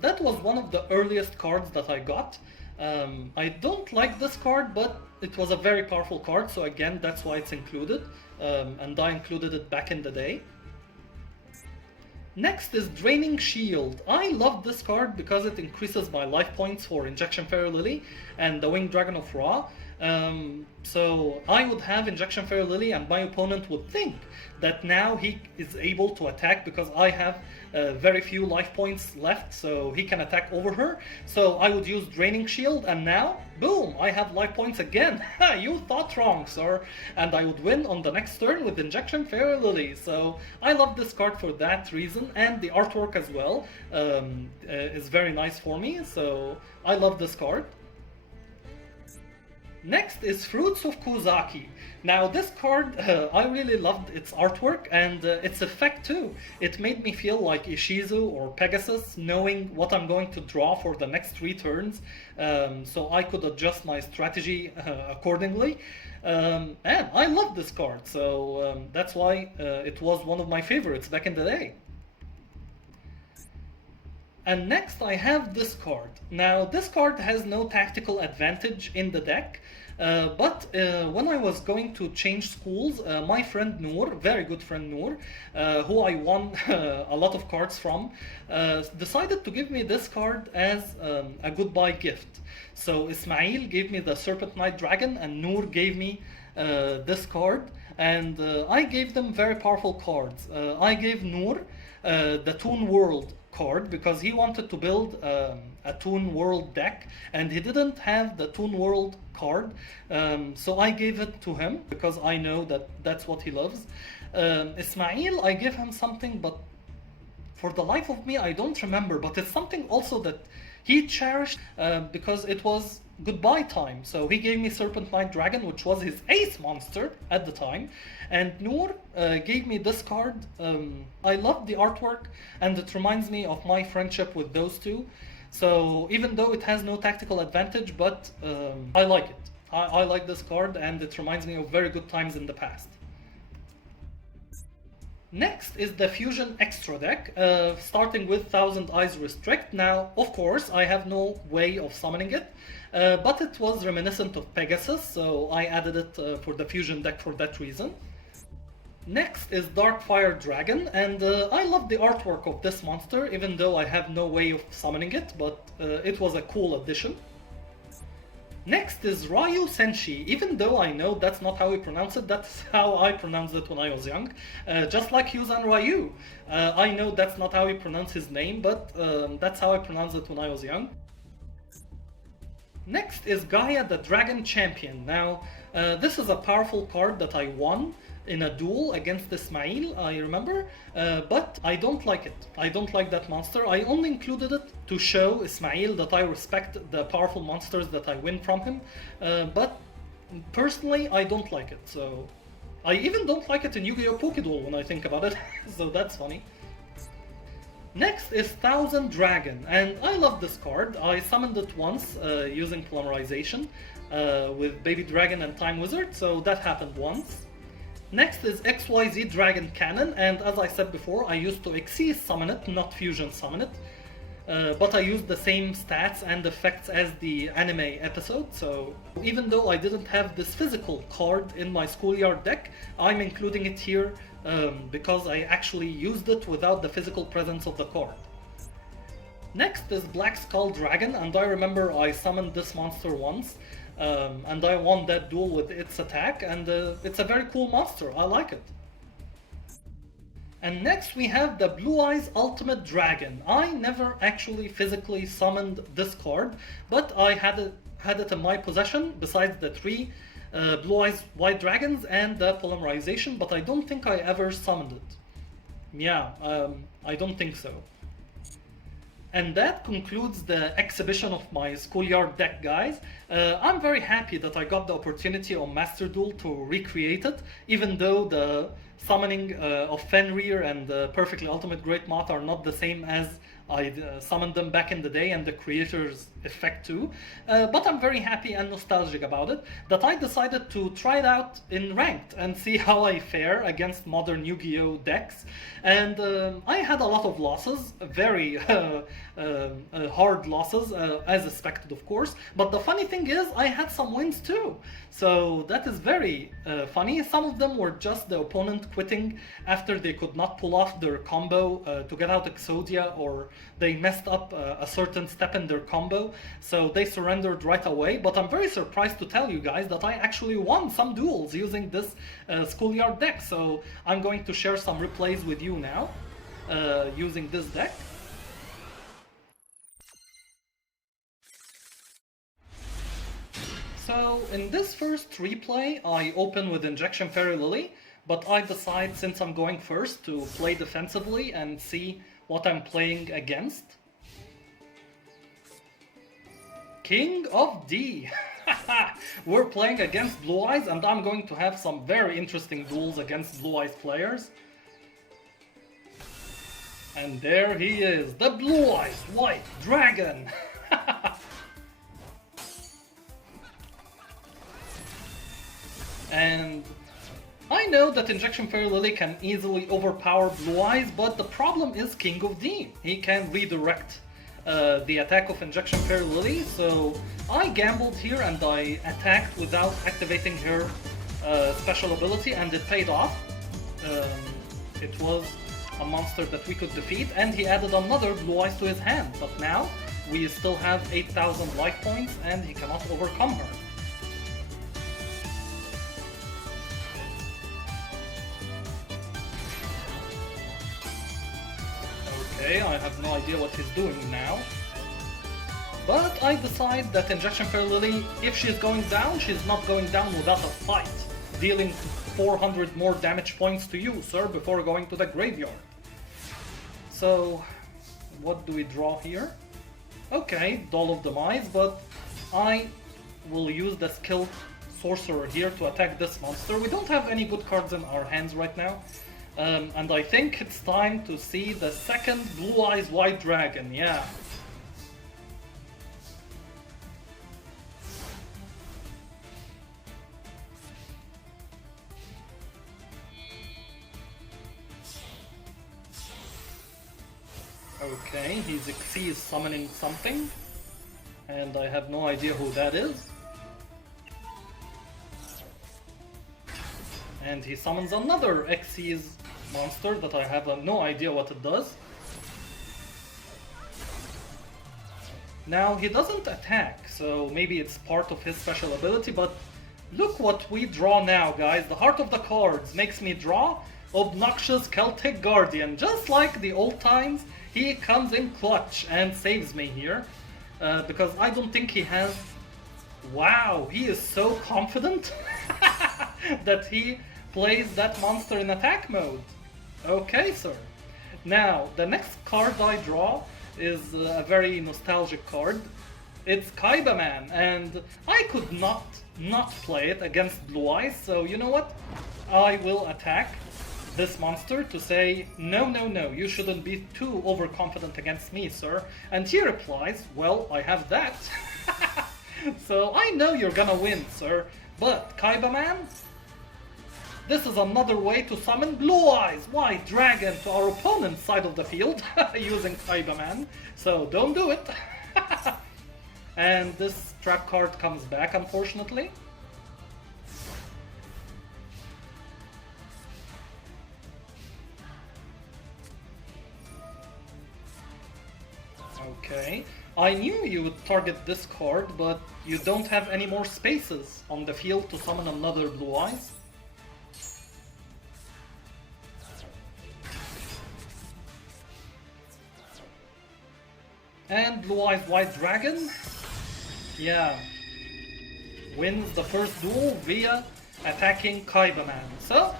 That was one of the earliest cards that I got. I don't like this card, but it was a very powerful card, so again, that's why it's included. And I included it back in the day. Next is Draining Shield. I love this card because it increases my life points for Injection Fairy Lily and the Winged Dragon of Ra. So I would have Injection Fairy Lily, and my opponent would think that now he is able to attack because I have very few life points left, so he can attack over her. So I would use Draining Shield, and now, boom, I have life points again. You thought wrong, sir. And I would win on the next turn with Injection Fairy Lily. So I love this card for that reason, and the artwork as well is very nice for me, so I love this card. Next is Fruits of Kozaki. Now this card, I really loved its artwork and its effect too. It made me feel like Ishizu or Pegasus, knowing what I'm going to draw for the next 3 turns, so I could adjust my strategy accordingly. And I love this card, so that's why it was one of my favorites back in the day. And next I have this card. Now this card has no tactical advantage in the deck, But when I was going to change schools, my friend Noor, very good friend Noor, who I won a lot of cards from, decided to give me this card as a goodbye gift. So Ismail gave me the Serpent Knight Dragon, and Noor gave me this card, and I gave them very powerful cards. I gave Noor the Toon World card because he wanted to build a Toon World deck, and he didn't have the Toon World card, so I gave it to him because I know that that's what he loves. Ismail, I gave him something, but for the life of me I don't remember, but it's something also that he cherished because it was goodbye time. So he gave me Serpent Knight Dragon, which was his ace monster at the time, and Noor gave me this card. I love the artwork, and it reminds me of my friendship with those two. So even though it has no tactical advantage, but I like it. I like this card, and it reminds me of very good times in the past. Next is the Fusion Extra deck, starting with Thousand Eyes Restrict. Now, of course, I have no way of summoning it, but it was reminiscent of Pegasus, so I added it for the Fusion deck for that reason. Next is Darkfire Dragon, and I love the artwork of this monster, even though I have no way of summoning it, but it was a cool addition. Next is Ryu Senshi, even though I know that's not how we pronounce it, that's how I pronounced it when I was young. Just like Yuzan Ryu. I know that's not how we pronounce his name, but that's how I pronounced it when I was young. Next is Gaia the Dragon Champion. Now, this is a powerful card that I won in a duel against Ismail, I remember, but I don't like it. I don't like that monster. I only included it to show Ismail that I respect the powerful monsters that I win from him, but personally I don't like it. So I even don't like it in Yu-Gi-Oh Poké Duel when I think about it, so that's funny. Next is Thousand Dragon, and I love this card. I summoned it once using Polymerization with Baby Dragon and Time Wizard, so that happened once. Next is XYZ Dragon Cannon, and as I said before, I used to Xyz summon it, not Fusion summon it. But I used the same stats and effects as the anime episode, so even though I didn't have this physical card in my Schoolyard deck, I'm including it here because I actually used it without the physical presence of the card. Next is Black Skull Dragon, and I remember I summoned this monster once, and I won that duel with its attack, and it's a very cool monster, I like it. And next we have the Blue Eyes Ultimate Dragon. I never actually physically summoned this card, but I had it in my possession besides the three Blue Eyes White Dragons and the Polymerization, but I don't think I ever summoned it. Yeah, I don't think so. And that concludes the exhibition of my Schoolyard deck, guys. I'm very happy that I got the opportunity on Master Duel to recreate it, even though the summoning of Fenrir and Perfectly Ultimate Great Moth are not the same as I summoned them back in the day, and the creator's effect too. But I'm very happy and nostalgic about it, that I decided to try it out in ranked and see how I fare against modern Yu-Gi-Oh decks. And I had a lot of losses, very hard losses, as expected of course. But the funny thing is, I had some wins too. So that is very funny. Some of them were just the opponent quitting after they could not pull off their combo to get out Exodia, or they messed up a certain step in their combo, so they surrendered right away. But I'm very surprised to tell you guys that I actually won some duels using this Schoolyard deck, so I'm going to share some replays with you now using this deck. So in this first replay, I open with Injection Fairy Lily, but I decide, since I'm going first, to play defensively and see what I'm playing against. King of D! We're playing against Blue Eyes, and I'm going to have some very interesting duels against Blue Eyes players. And there he is, the Blue Eyes White Dragon! And I know that Injection Fairy Lily can easily overpower Blue Eyes, but the problem is King of D. He can redirect the attack of Injection Fair Lily, so I gambled here and I attacked without activating her special ability, and it paid off. It was a monster that we could defeat, and he added another Blue Eyes to his hand, but now we still have 8,000 life points and he cannot overcome her. Okay, I have no idea what he's doing now. But I decide that Injection Fair Lily, if she's going down, she's not going down without a fight, dealing 400 more damage points to you, sir, before going to the graveyard. So, what do we draw here? Okay, Doll of Demise, but I will use the skilled sorcerer here to attack this monster. We don't have any good cards in our hands right now. And I think it's time to see the second Blue Eyes White Dragon, yeah. Okay, he's summoning something, and I have no idea who that is. And he summons another Xyz monster that I have no idea what it does. Now, he doesn't attack, so maybe it's part of his special ability, but look what we draw now, guys. The Heart of the Cards makes me draw Obnoxious Celtic Guardian. Just like the old times, he comes in clutch and saves me here, because I don't think he has... Wow, he is so confident that he plays that monster in attack mode. Okay, sir. Now, the next card I draw is a very nostalgic card. It's Kaiba Man, and I could not play it against Blue Eyes, so you know what? I will attack this monster to say, no, no, no, you shouldn't be too overconfident against me, sir. And he replies, well, I have that. So I know you're gonna win, sir, but Kaiba Man, this is another way to summon Blue Eyes White Dragon to our opponent's side of the field using Kaiba Man, so don't do it. And this trap card comes back, unfortunately. Okay, I knew you would target this card, but you don't have any more spaces on the field to summon another Blue Eyes. And Blue Eyes White Dragon, yeah, wins the first duel via attacking Kaiba Man. So,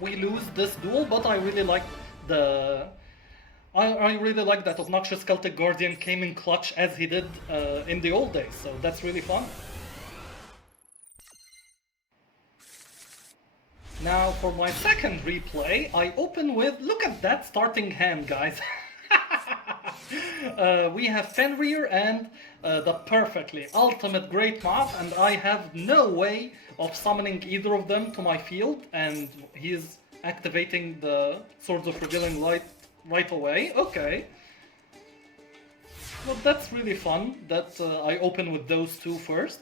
we lose this duel, but I really like the... I really like that Obnoxious Celtic Guardian came in clutch as he did in the old days, so that's really fun. Now for my second replay, I open with, look at that starting hand, guys. We have Fenrir and the perfectly ultimate Great Moth, and I have no way of summoning either of them to my field, and he's activating the Swords of Revealing Light right away. Okay. Well, that's really fun that I open with those two first.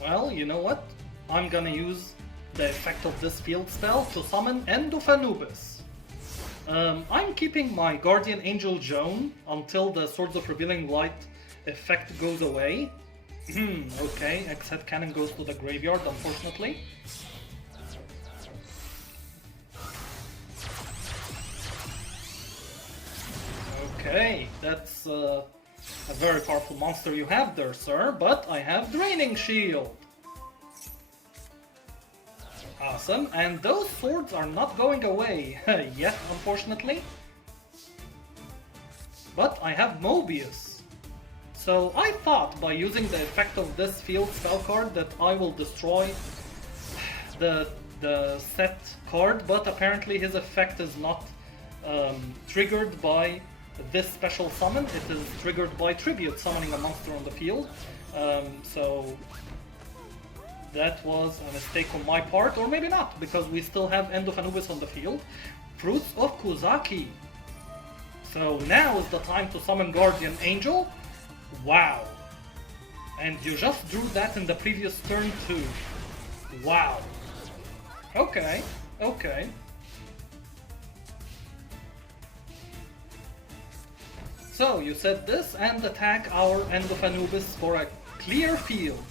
Well, you know what? I'm gonna use the effect of this field spell to summon End of Anubis. I'm keeping my Guardian Angel Joan until the Swords of Revealing Light effect goes away. Okay, X-Head Cannon goes to the graveyard, unfortunately. Okay, that's a very powerful monster you have there, sir, but I have Draining Shield. Awesome, and those swords are not going away yet, unfortunately. But I have Mobius. So I thought by using the effect of this field spell card that I will destroy the set card, but apparently his effect is not triggered by this special summon, it is triggered by Tribute, summoning a monster on the field. So that was a mistake on my part, or maybe not, because we still have End of Anubis on the field. Fruits of Kuzaki. So now is the time to summon Guardian Angel. Wow. And you just drew that in the previous turn too. Wow. Okay, okay. So you set this and attack our End of Anubis for a clear field.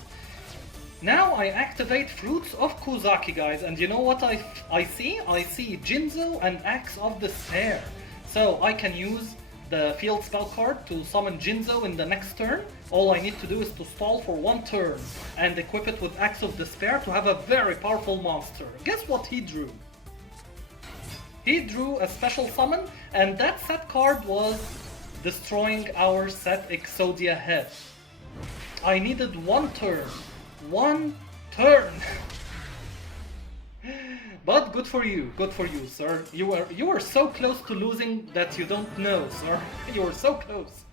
Now I activate Fruits of Kuzaki, guys, and you know what I see? I see Jinzo and Axe of Despair. So I can use the field spell card to summon Jinzo in the next turn. All I need to do is to stall for one turn and equip it with Axe of Despair to have a very powerful monster. Guess what he drew? He drew a special summon, and that set card was destroying our set Exodia head. I needed one turn. One turn! But good for you, sir. You were so close to losing that you don't know, sir. You were so close.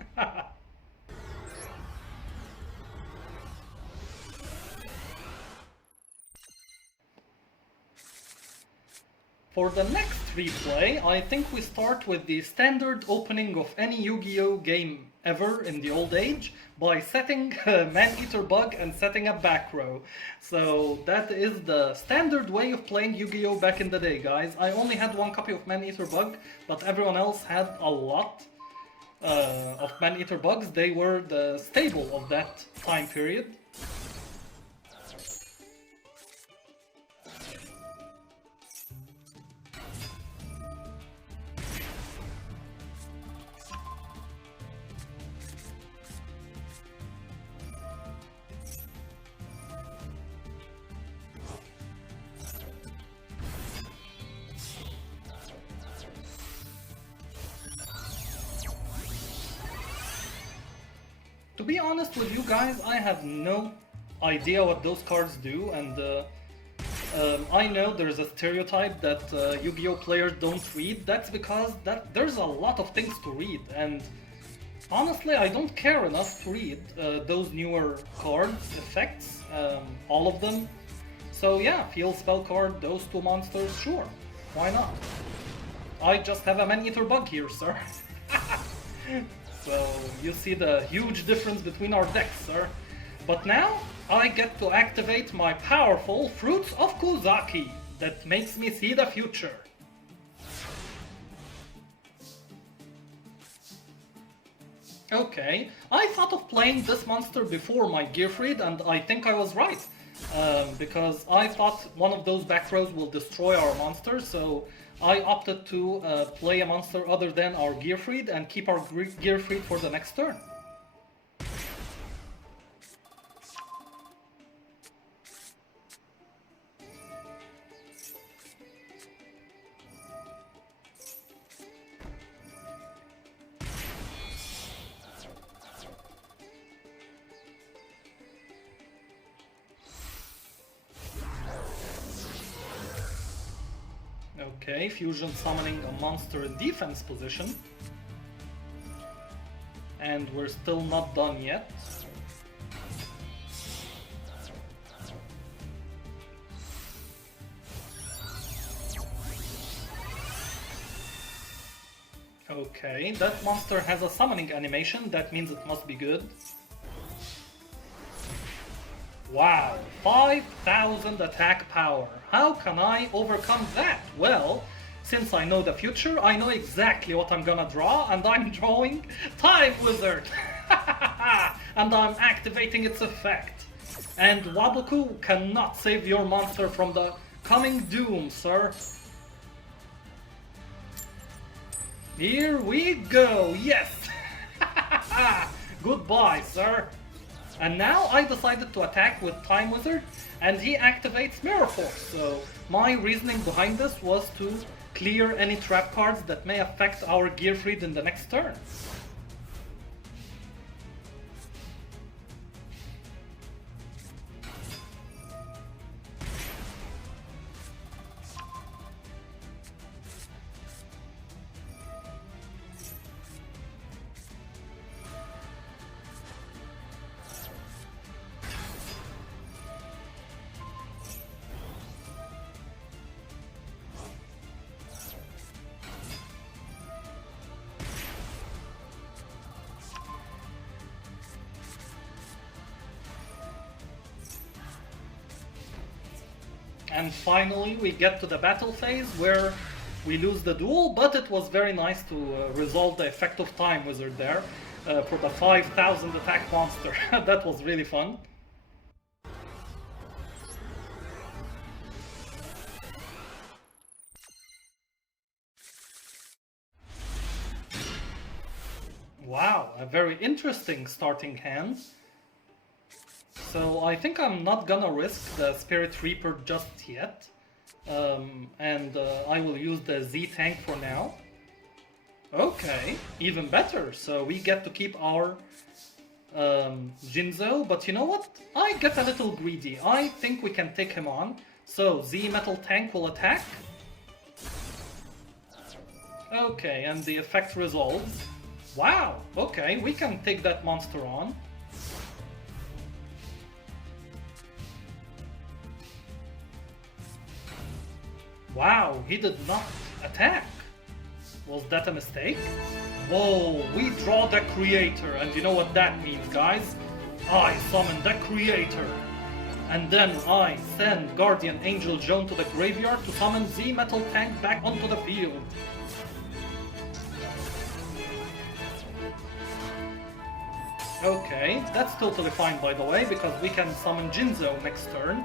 For the next replay, I think we start with the standard opening of any Yu-Gi-Oh game ever in the old age by setting a Man-Eater Bug and setting a back row. So that is the standard way of playing Yu-Gi-Oh back in the day, guys. I only had one copy of Man-Eater Bug, but everyone else had a lot of Man-Eater Bugs. They were the staple of that time period. To be honest with you guys, I have no idea what those cards do, and I know there's a stereotype that Yu-Gi-Oh players don't read. That's because there's a lot of things to read, and honestly I don't care enough to read those newer cards, effects, all of them. So yeah, field spell card, those two monsters, sure, why not? I just have a Man-Eater Bug here, sir. So you see the huge difference between our decks, sir. But now I get to activate my powerful Fruits of Kuzaki that makes me see the future. Okay, I thought of playing this monster before my Gearfried, and I think I was right. Because I thought one of those back rows will destroy our monster, so I opted to play a monster other than our Gearfried and keep our Gearfried for the next turn. Okay, fusion summoning a monster in defense position. And we're still not done yet. Okay, that monster has a summoning animation, that means it must be good. Wow, 5,000 attack power. How can I overcome that? Well, since I know the future, I know exactly what I'm gonna draw, and I'm drawing Time Wizard! And I'm activating its effect. And Waboku cannot save your monster from the coming doom, sir. Here we go, yes! Goodbye, sir. And now I decided to attack with Time Wizard, and he activates Mirror Force. So my reasoning behind this was to clear any trap cards that may affect our Gearfried in the next turn. And finally we get to the battle phase where we lose the duel, but it was very nice to resolve the effect of time wizard there for the 5000 attack monster. That was really fun. Wow, a very interesting starting hand. So I think I'm not gonna risk the Spirit Reaper just yet. I will use the Z tank for now. Okay, even better. So we get to keep our Jinzo, but you know what? I get a little greedy. I think we can take him on. So Z metal tank will attack. Okay, and the effect resolves. Wow, okay, we can take that monster on. Wow, he did not attack. Was that a mistake? Whoa, we draw the creator, and you know what that means, guys? I summon the creator. And then I send Guardian Angel Joan to the graveyard to summon Z Metal Tank back onto the field. Okay, that's totally fine by the way, because we can summon Jinzo next turn.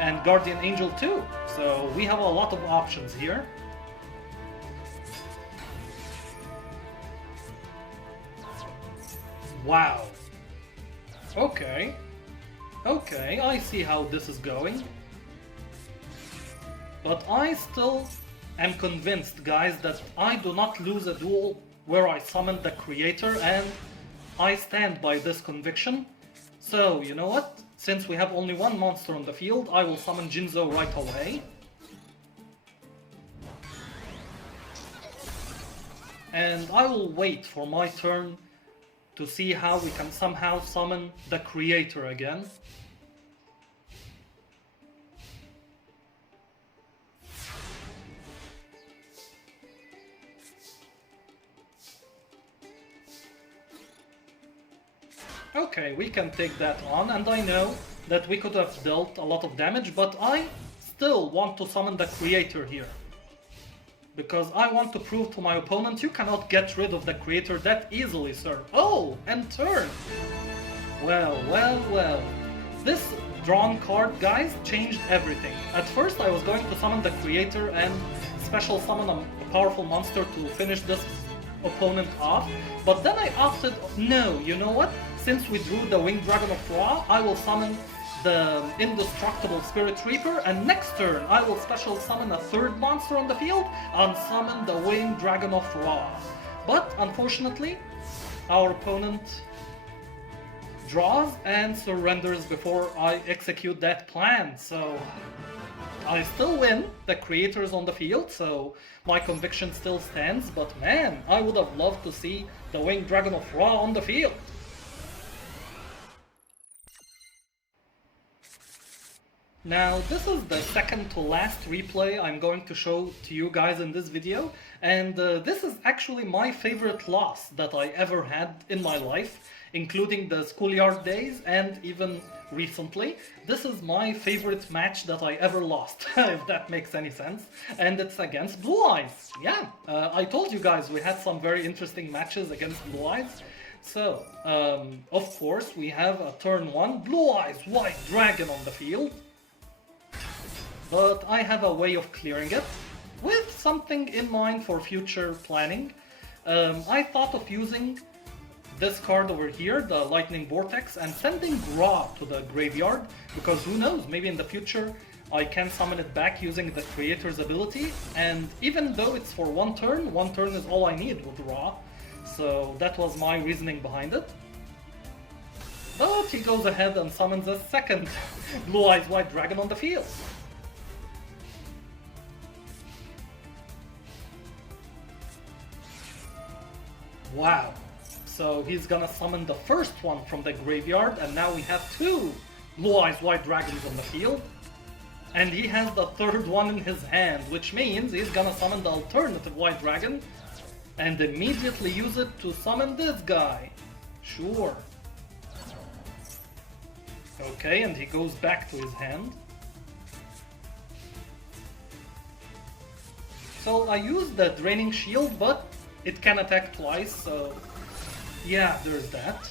And Guardian Angel too, so we have a lot of options here. Wow. Okay. Okay, I see how this is going. But I still am convinced, guys, that I do not lose a duel where I summon the creator, and I stand by this conviction. So, you know what? Since we have only one monster on the field, I will summon Jinzo right away. And I will wait for my turn to see how we can somehow summon the creator again. Okay, we can take that on, and I know that we could have dealt a lot of damage, but I still want to summon the creator here. Because I want to prove to my opponent, you cannot get rid of the creator that easily, sir. Oh, and turn! Well, well, well. This drawn card, guys, changed everything. At first I was going to summon the creator and special summon a powerful monster to finish this opponent off, but then I opted, no, you know what? Since we drew the Winged Dragon of Ra, I will summon the Indestructible Spirit Reaper, and next turn I will special summon a third monster on the field and summon the Winged Dragon of Ra. But unfortunately, our opponent draws and surrenders before I execute that plan, so I still win, the creator is on the field, so my conviction still stands, but man, I would have loved to see the Winged Dragon of Ra on the field. Now, this is the second to last replay I'm going to show to you guys in this video, and this is actually my favorite loss that I ever had in my life, including the Schoolyard days and even recently. This is my favorite match that I ever lost, if that makes any sense, and it's against Blue Eyes. Yeah, I told you guys we had some very interesting matches against Blue Eyes. So, of course, we have a turn 1 Blue Eyes White Dragon on the field. But I have a way of clearing it, with something in mind for future planning. I thought of using this card over here, the Lightning Vortex, and sending Ra to the graveyard, because who knows, maybe in the future I can summon it back using the creator's ability, and even though it's for one turn is all I need with Ra, so that was my reasoning behind it. But he goes ahead and summons a second Blue Eyes White Dragon on the field. Wow, so he's gonna summon the first one from the graveyard, and now we have two Blue Eyes White Dragons on the field. And he has the third one in his hand, which means he's gonna summon the alternative White Dragon and immediately use it to summon this guy. Sure. Okay, and he goes back to his hand. so I used the Draining Shield, but it can attack twice, so yeah, there's that.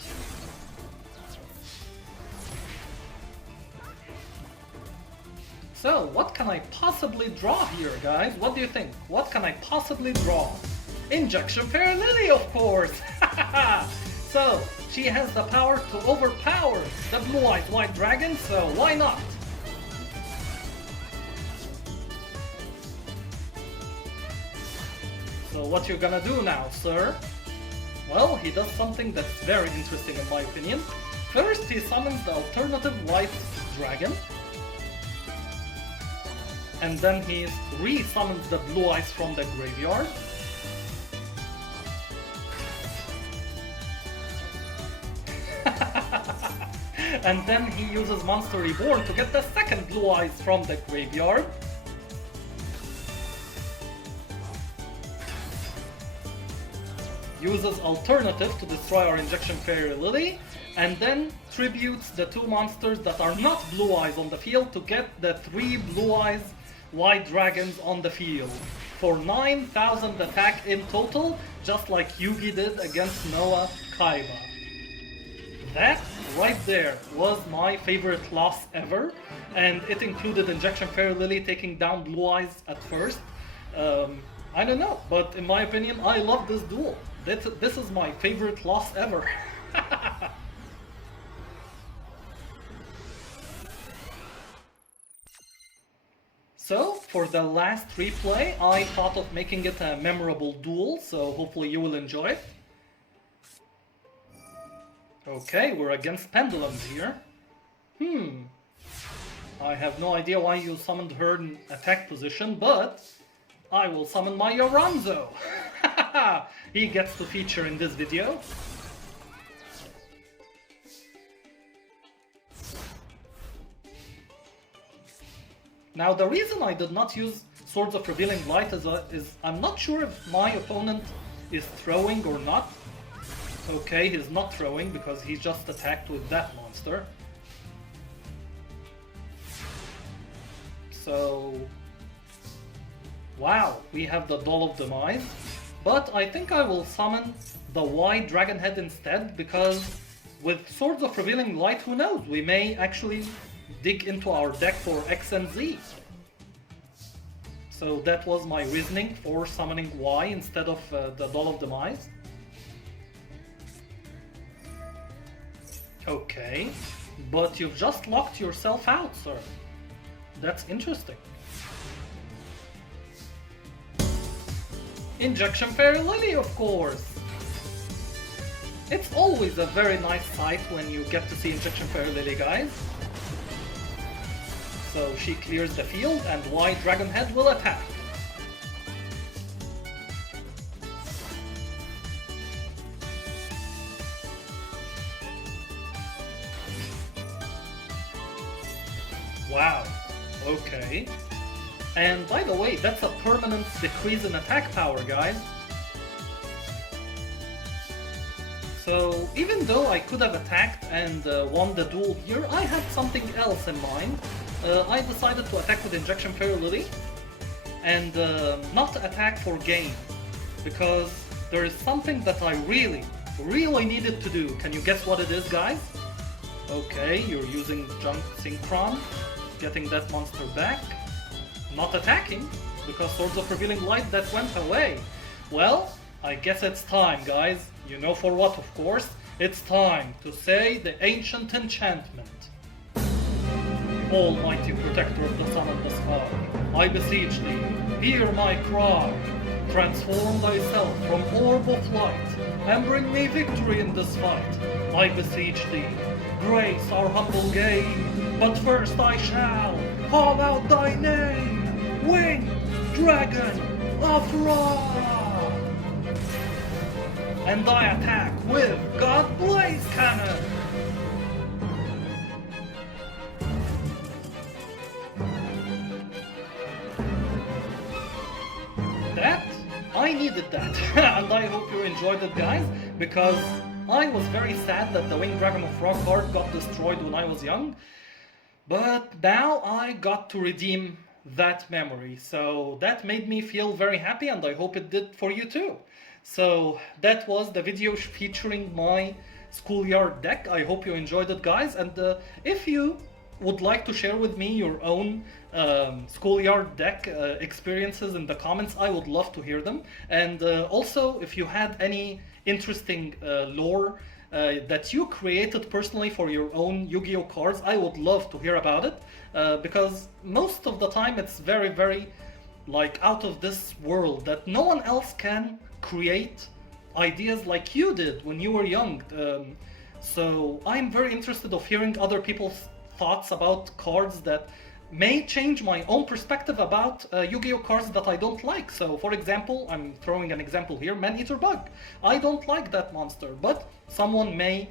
So, what can I possibly draw here, guys? What do you think? What can I possibly draw? Injection Fairy Lily, of course! So, she has the power to overpower the Blue-Eyed White Dragon, so why not? So what you're gonna do now, sir? Well, he does something that's very interesting in my opinion. First, he summons the alternative White Dragon. And then he re-summons the Blue Eyes from the graveyard. And then he uses Monster Reborn to get the second Blue Eyes from the graveyard. Uses Alternative to destroy our Injection Fairy Lily, and then tributes the two monsters that are not Blue Eyes on the field to get the 3 Blue Eyes White Dragons on the field for 9,000 attack in total, just like Yugi did against Noah Kaiba. That right there was my favorite loss ever, and it included Injection Fairy Lily taking down Blue Eyes at first. I don't know, but in my opinion, I love this duel. This is my favorite loss ever. So, for the last replay, I thought of making it a memorable duel, so hopefully you will enjoy it. Okay, we're against pendulums here. I have no idea why you summoned her in attack position, but I will summon my Yoranzo. He gets to feature in this video. Now, the reason I did not use Swords of Revealing Light is I'm not sure if my opponent is throwing or not. Okay, he's not throwing because he just attacked with that monster. So, wow, we have the Doll of Demise. But I think I will summon the White Dragon Head instead, because with Swords of Revealing Light, who knows, we may actually dig into our deck for X and Z. So that was my reasoning for summoning Y instead of the Doll of Demise. Okay, but you've just locked yourself out, sir. That's interesting. Injection Fairy Lily, of course! It's always a very nice sight when you get to see Injection Fairy Lily, guys. So she clears the field and White Dragon Head will attack. Wow, okay. And by the way, that's a permanent decrease in attack power, guys. So even though I could have attacked and won the duel here, I had something else in mind. I decided to attack with Injection Fairy Lily and not attack for gain, because there is something that I really needed to do. Can you guess what it is, guys? Okay, you're using Junk Synchron, getting that monster back. Not attacking, because Swords of Revealing Light that went away. Well, I guess it's time, guys. You know for what, of course. It's time to say the ancient enchantment. Almighty protector of the sun and the sky, I beseech thee, hear my cry. Transform thyself from orb of light, and bring me victory in this fight. I beseech thee, grace our humble gain. But first I shall call out thy name. Winged Dragon of Ra! And I attack with God Blaze Cannon! I needed that, and I hope you enjoyed it, guys, because I was very sad that the Winged Dragon of Ra card got destroyed when I was young, but now I got to redeem that memory. So that made me feel very happy, and I hope it did for you too. So that was the video featuring my Schoolyard deck. I hope you enjoyed it, guys, and if you would like to share with me your own Schoolyard deck experiences in the comments, I would love to hear them. And also, if you had any interesting lore that you created personally for your own Yu-Gi-Oh cards, I would love to hear about it, because most of the time it's very, very like out of this world, that no one else can create ideas like you did when you were young. So I'm very interested of hearing other people's thoughts about cards that may change my own perspective about Yu-Gi-Oh cards that I don't like. So for example, I'm throwing an example here, Man-Eater Bug. I don't like that monster, but someone may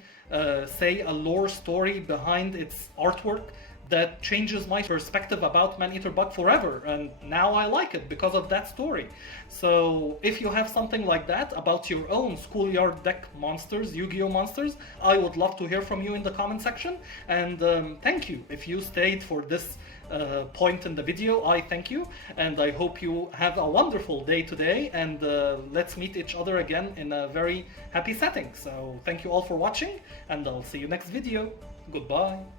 say a lore story behind its artwork that changes my perspective about Man-Eater Bug forever, and now I like it because of that story. So if you have something like that about your own Schoolyard deck monsters, Yu-Gi-Oh monsters, I would love to hear from you in the comment section. And thank you if you stayed for this point in the video. I thank you, and I hope you have a wonderful day today, and let's meet each other again in a very happy setting. So thank you all for watching, and I'll see you next video. Goodbye.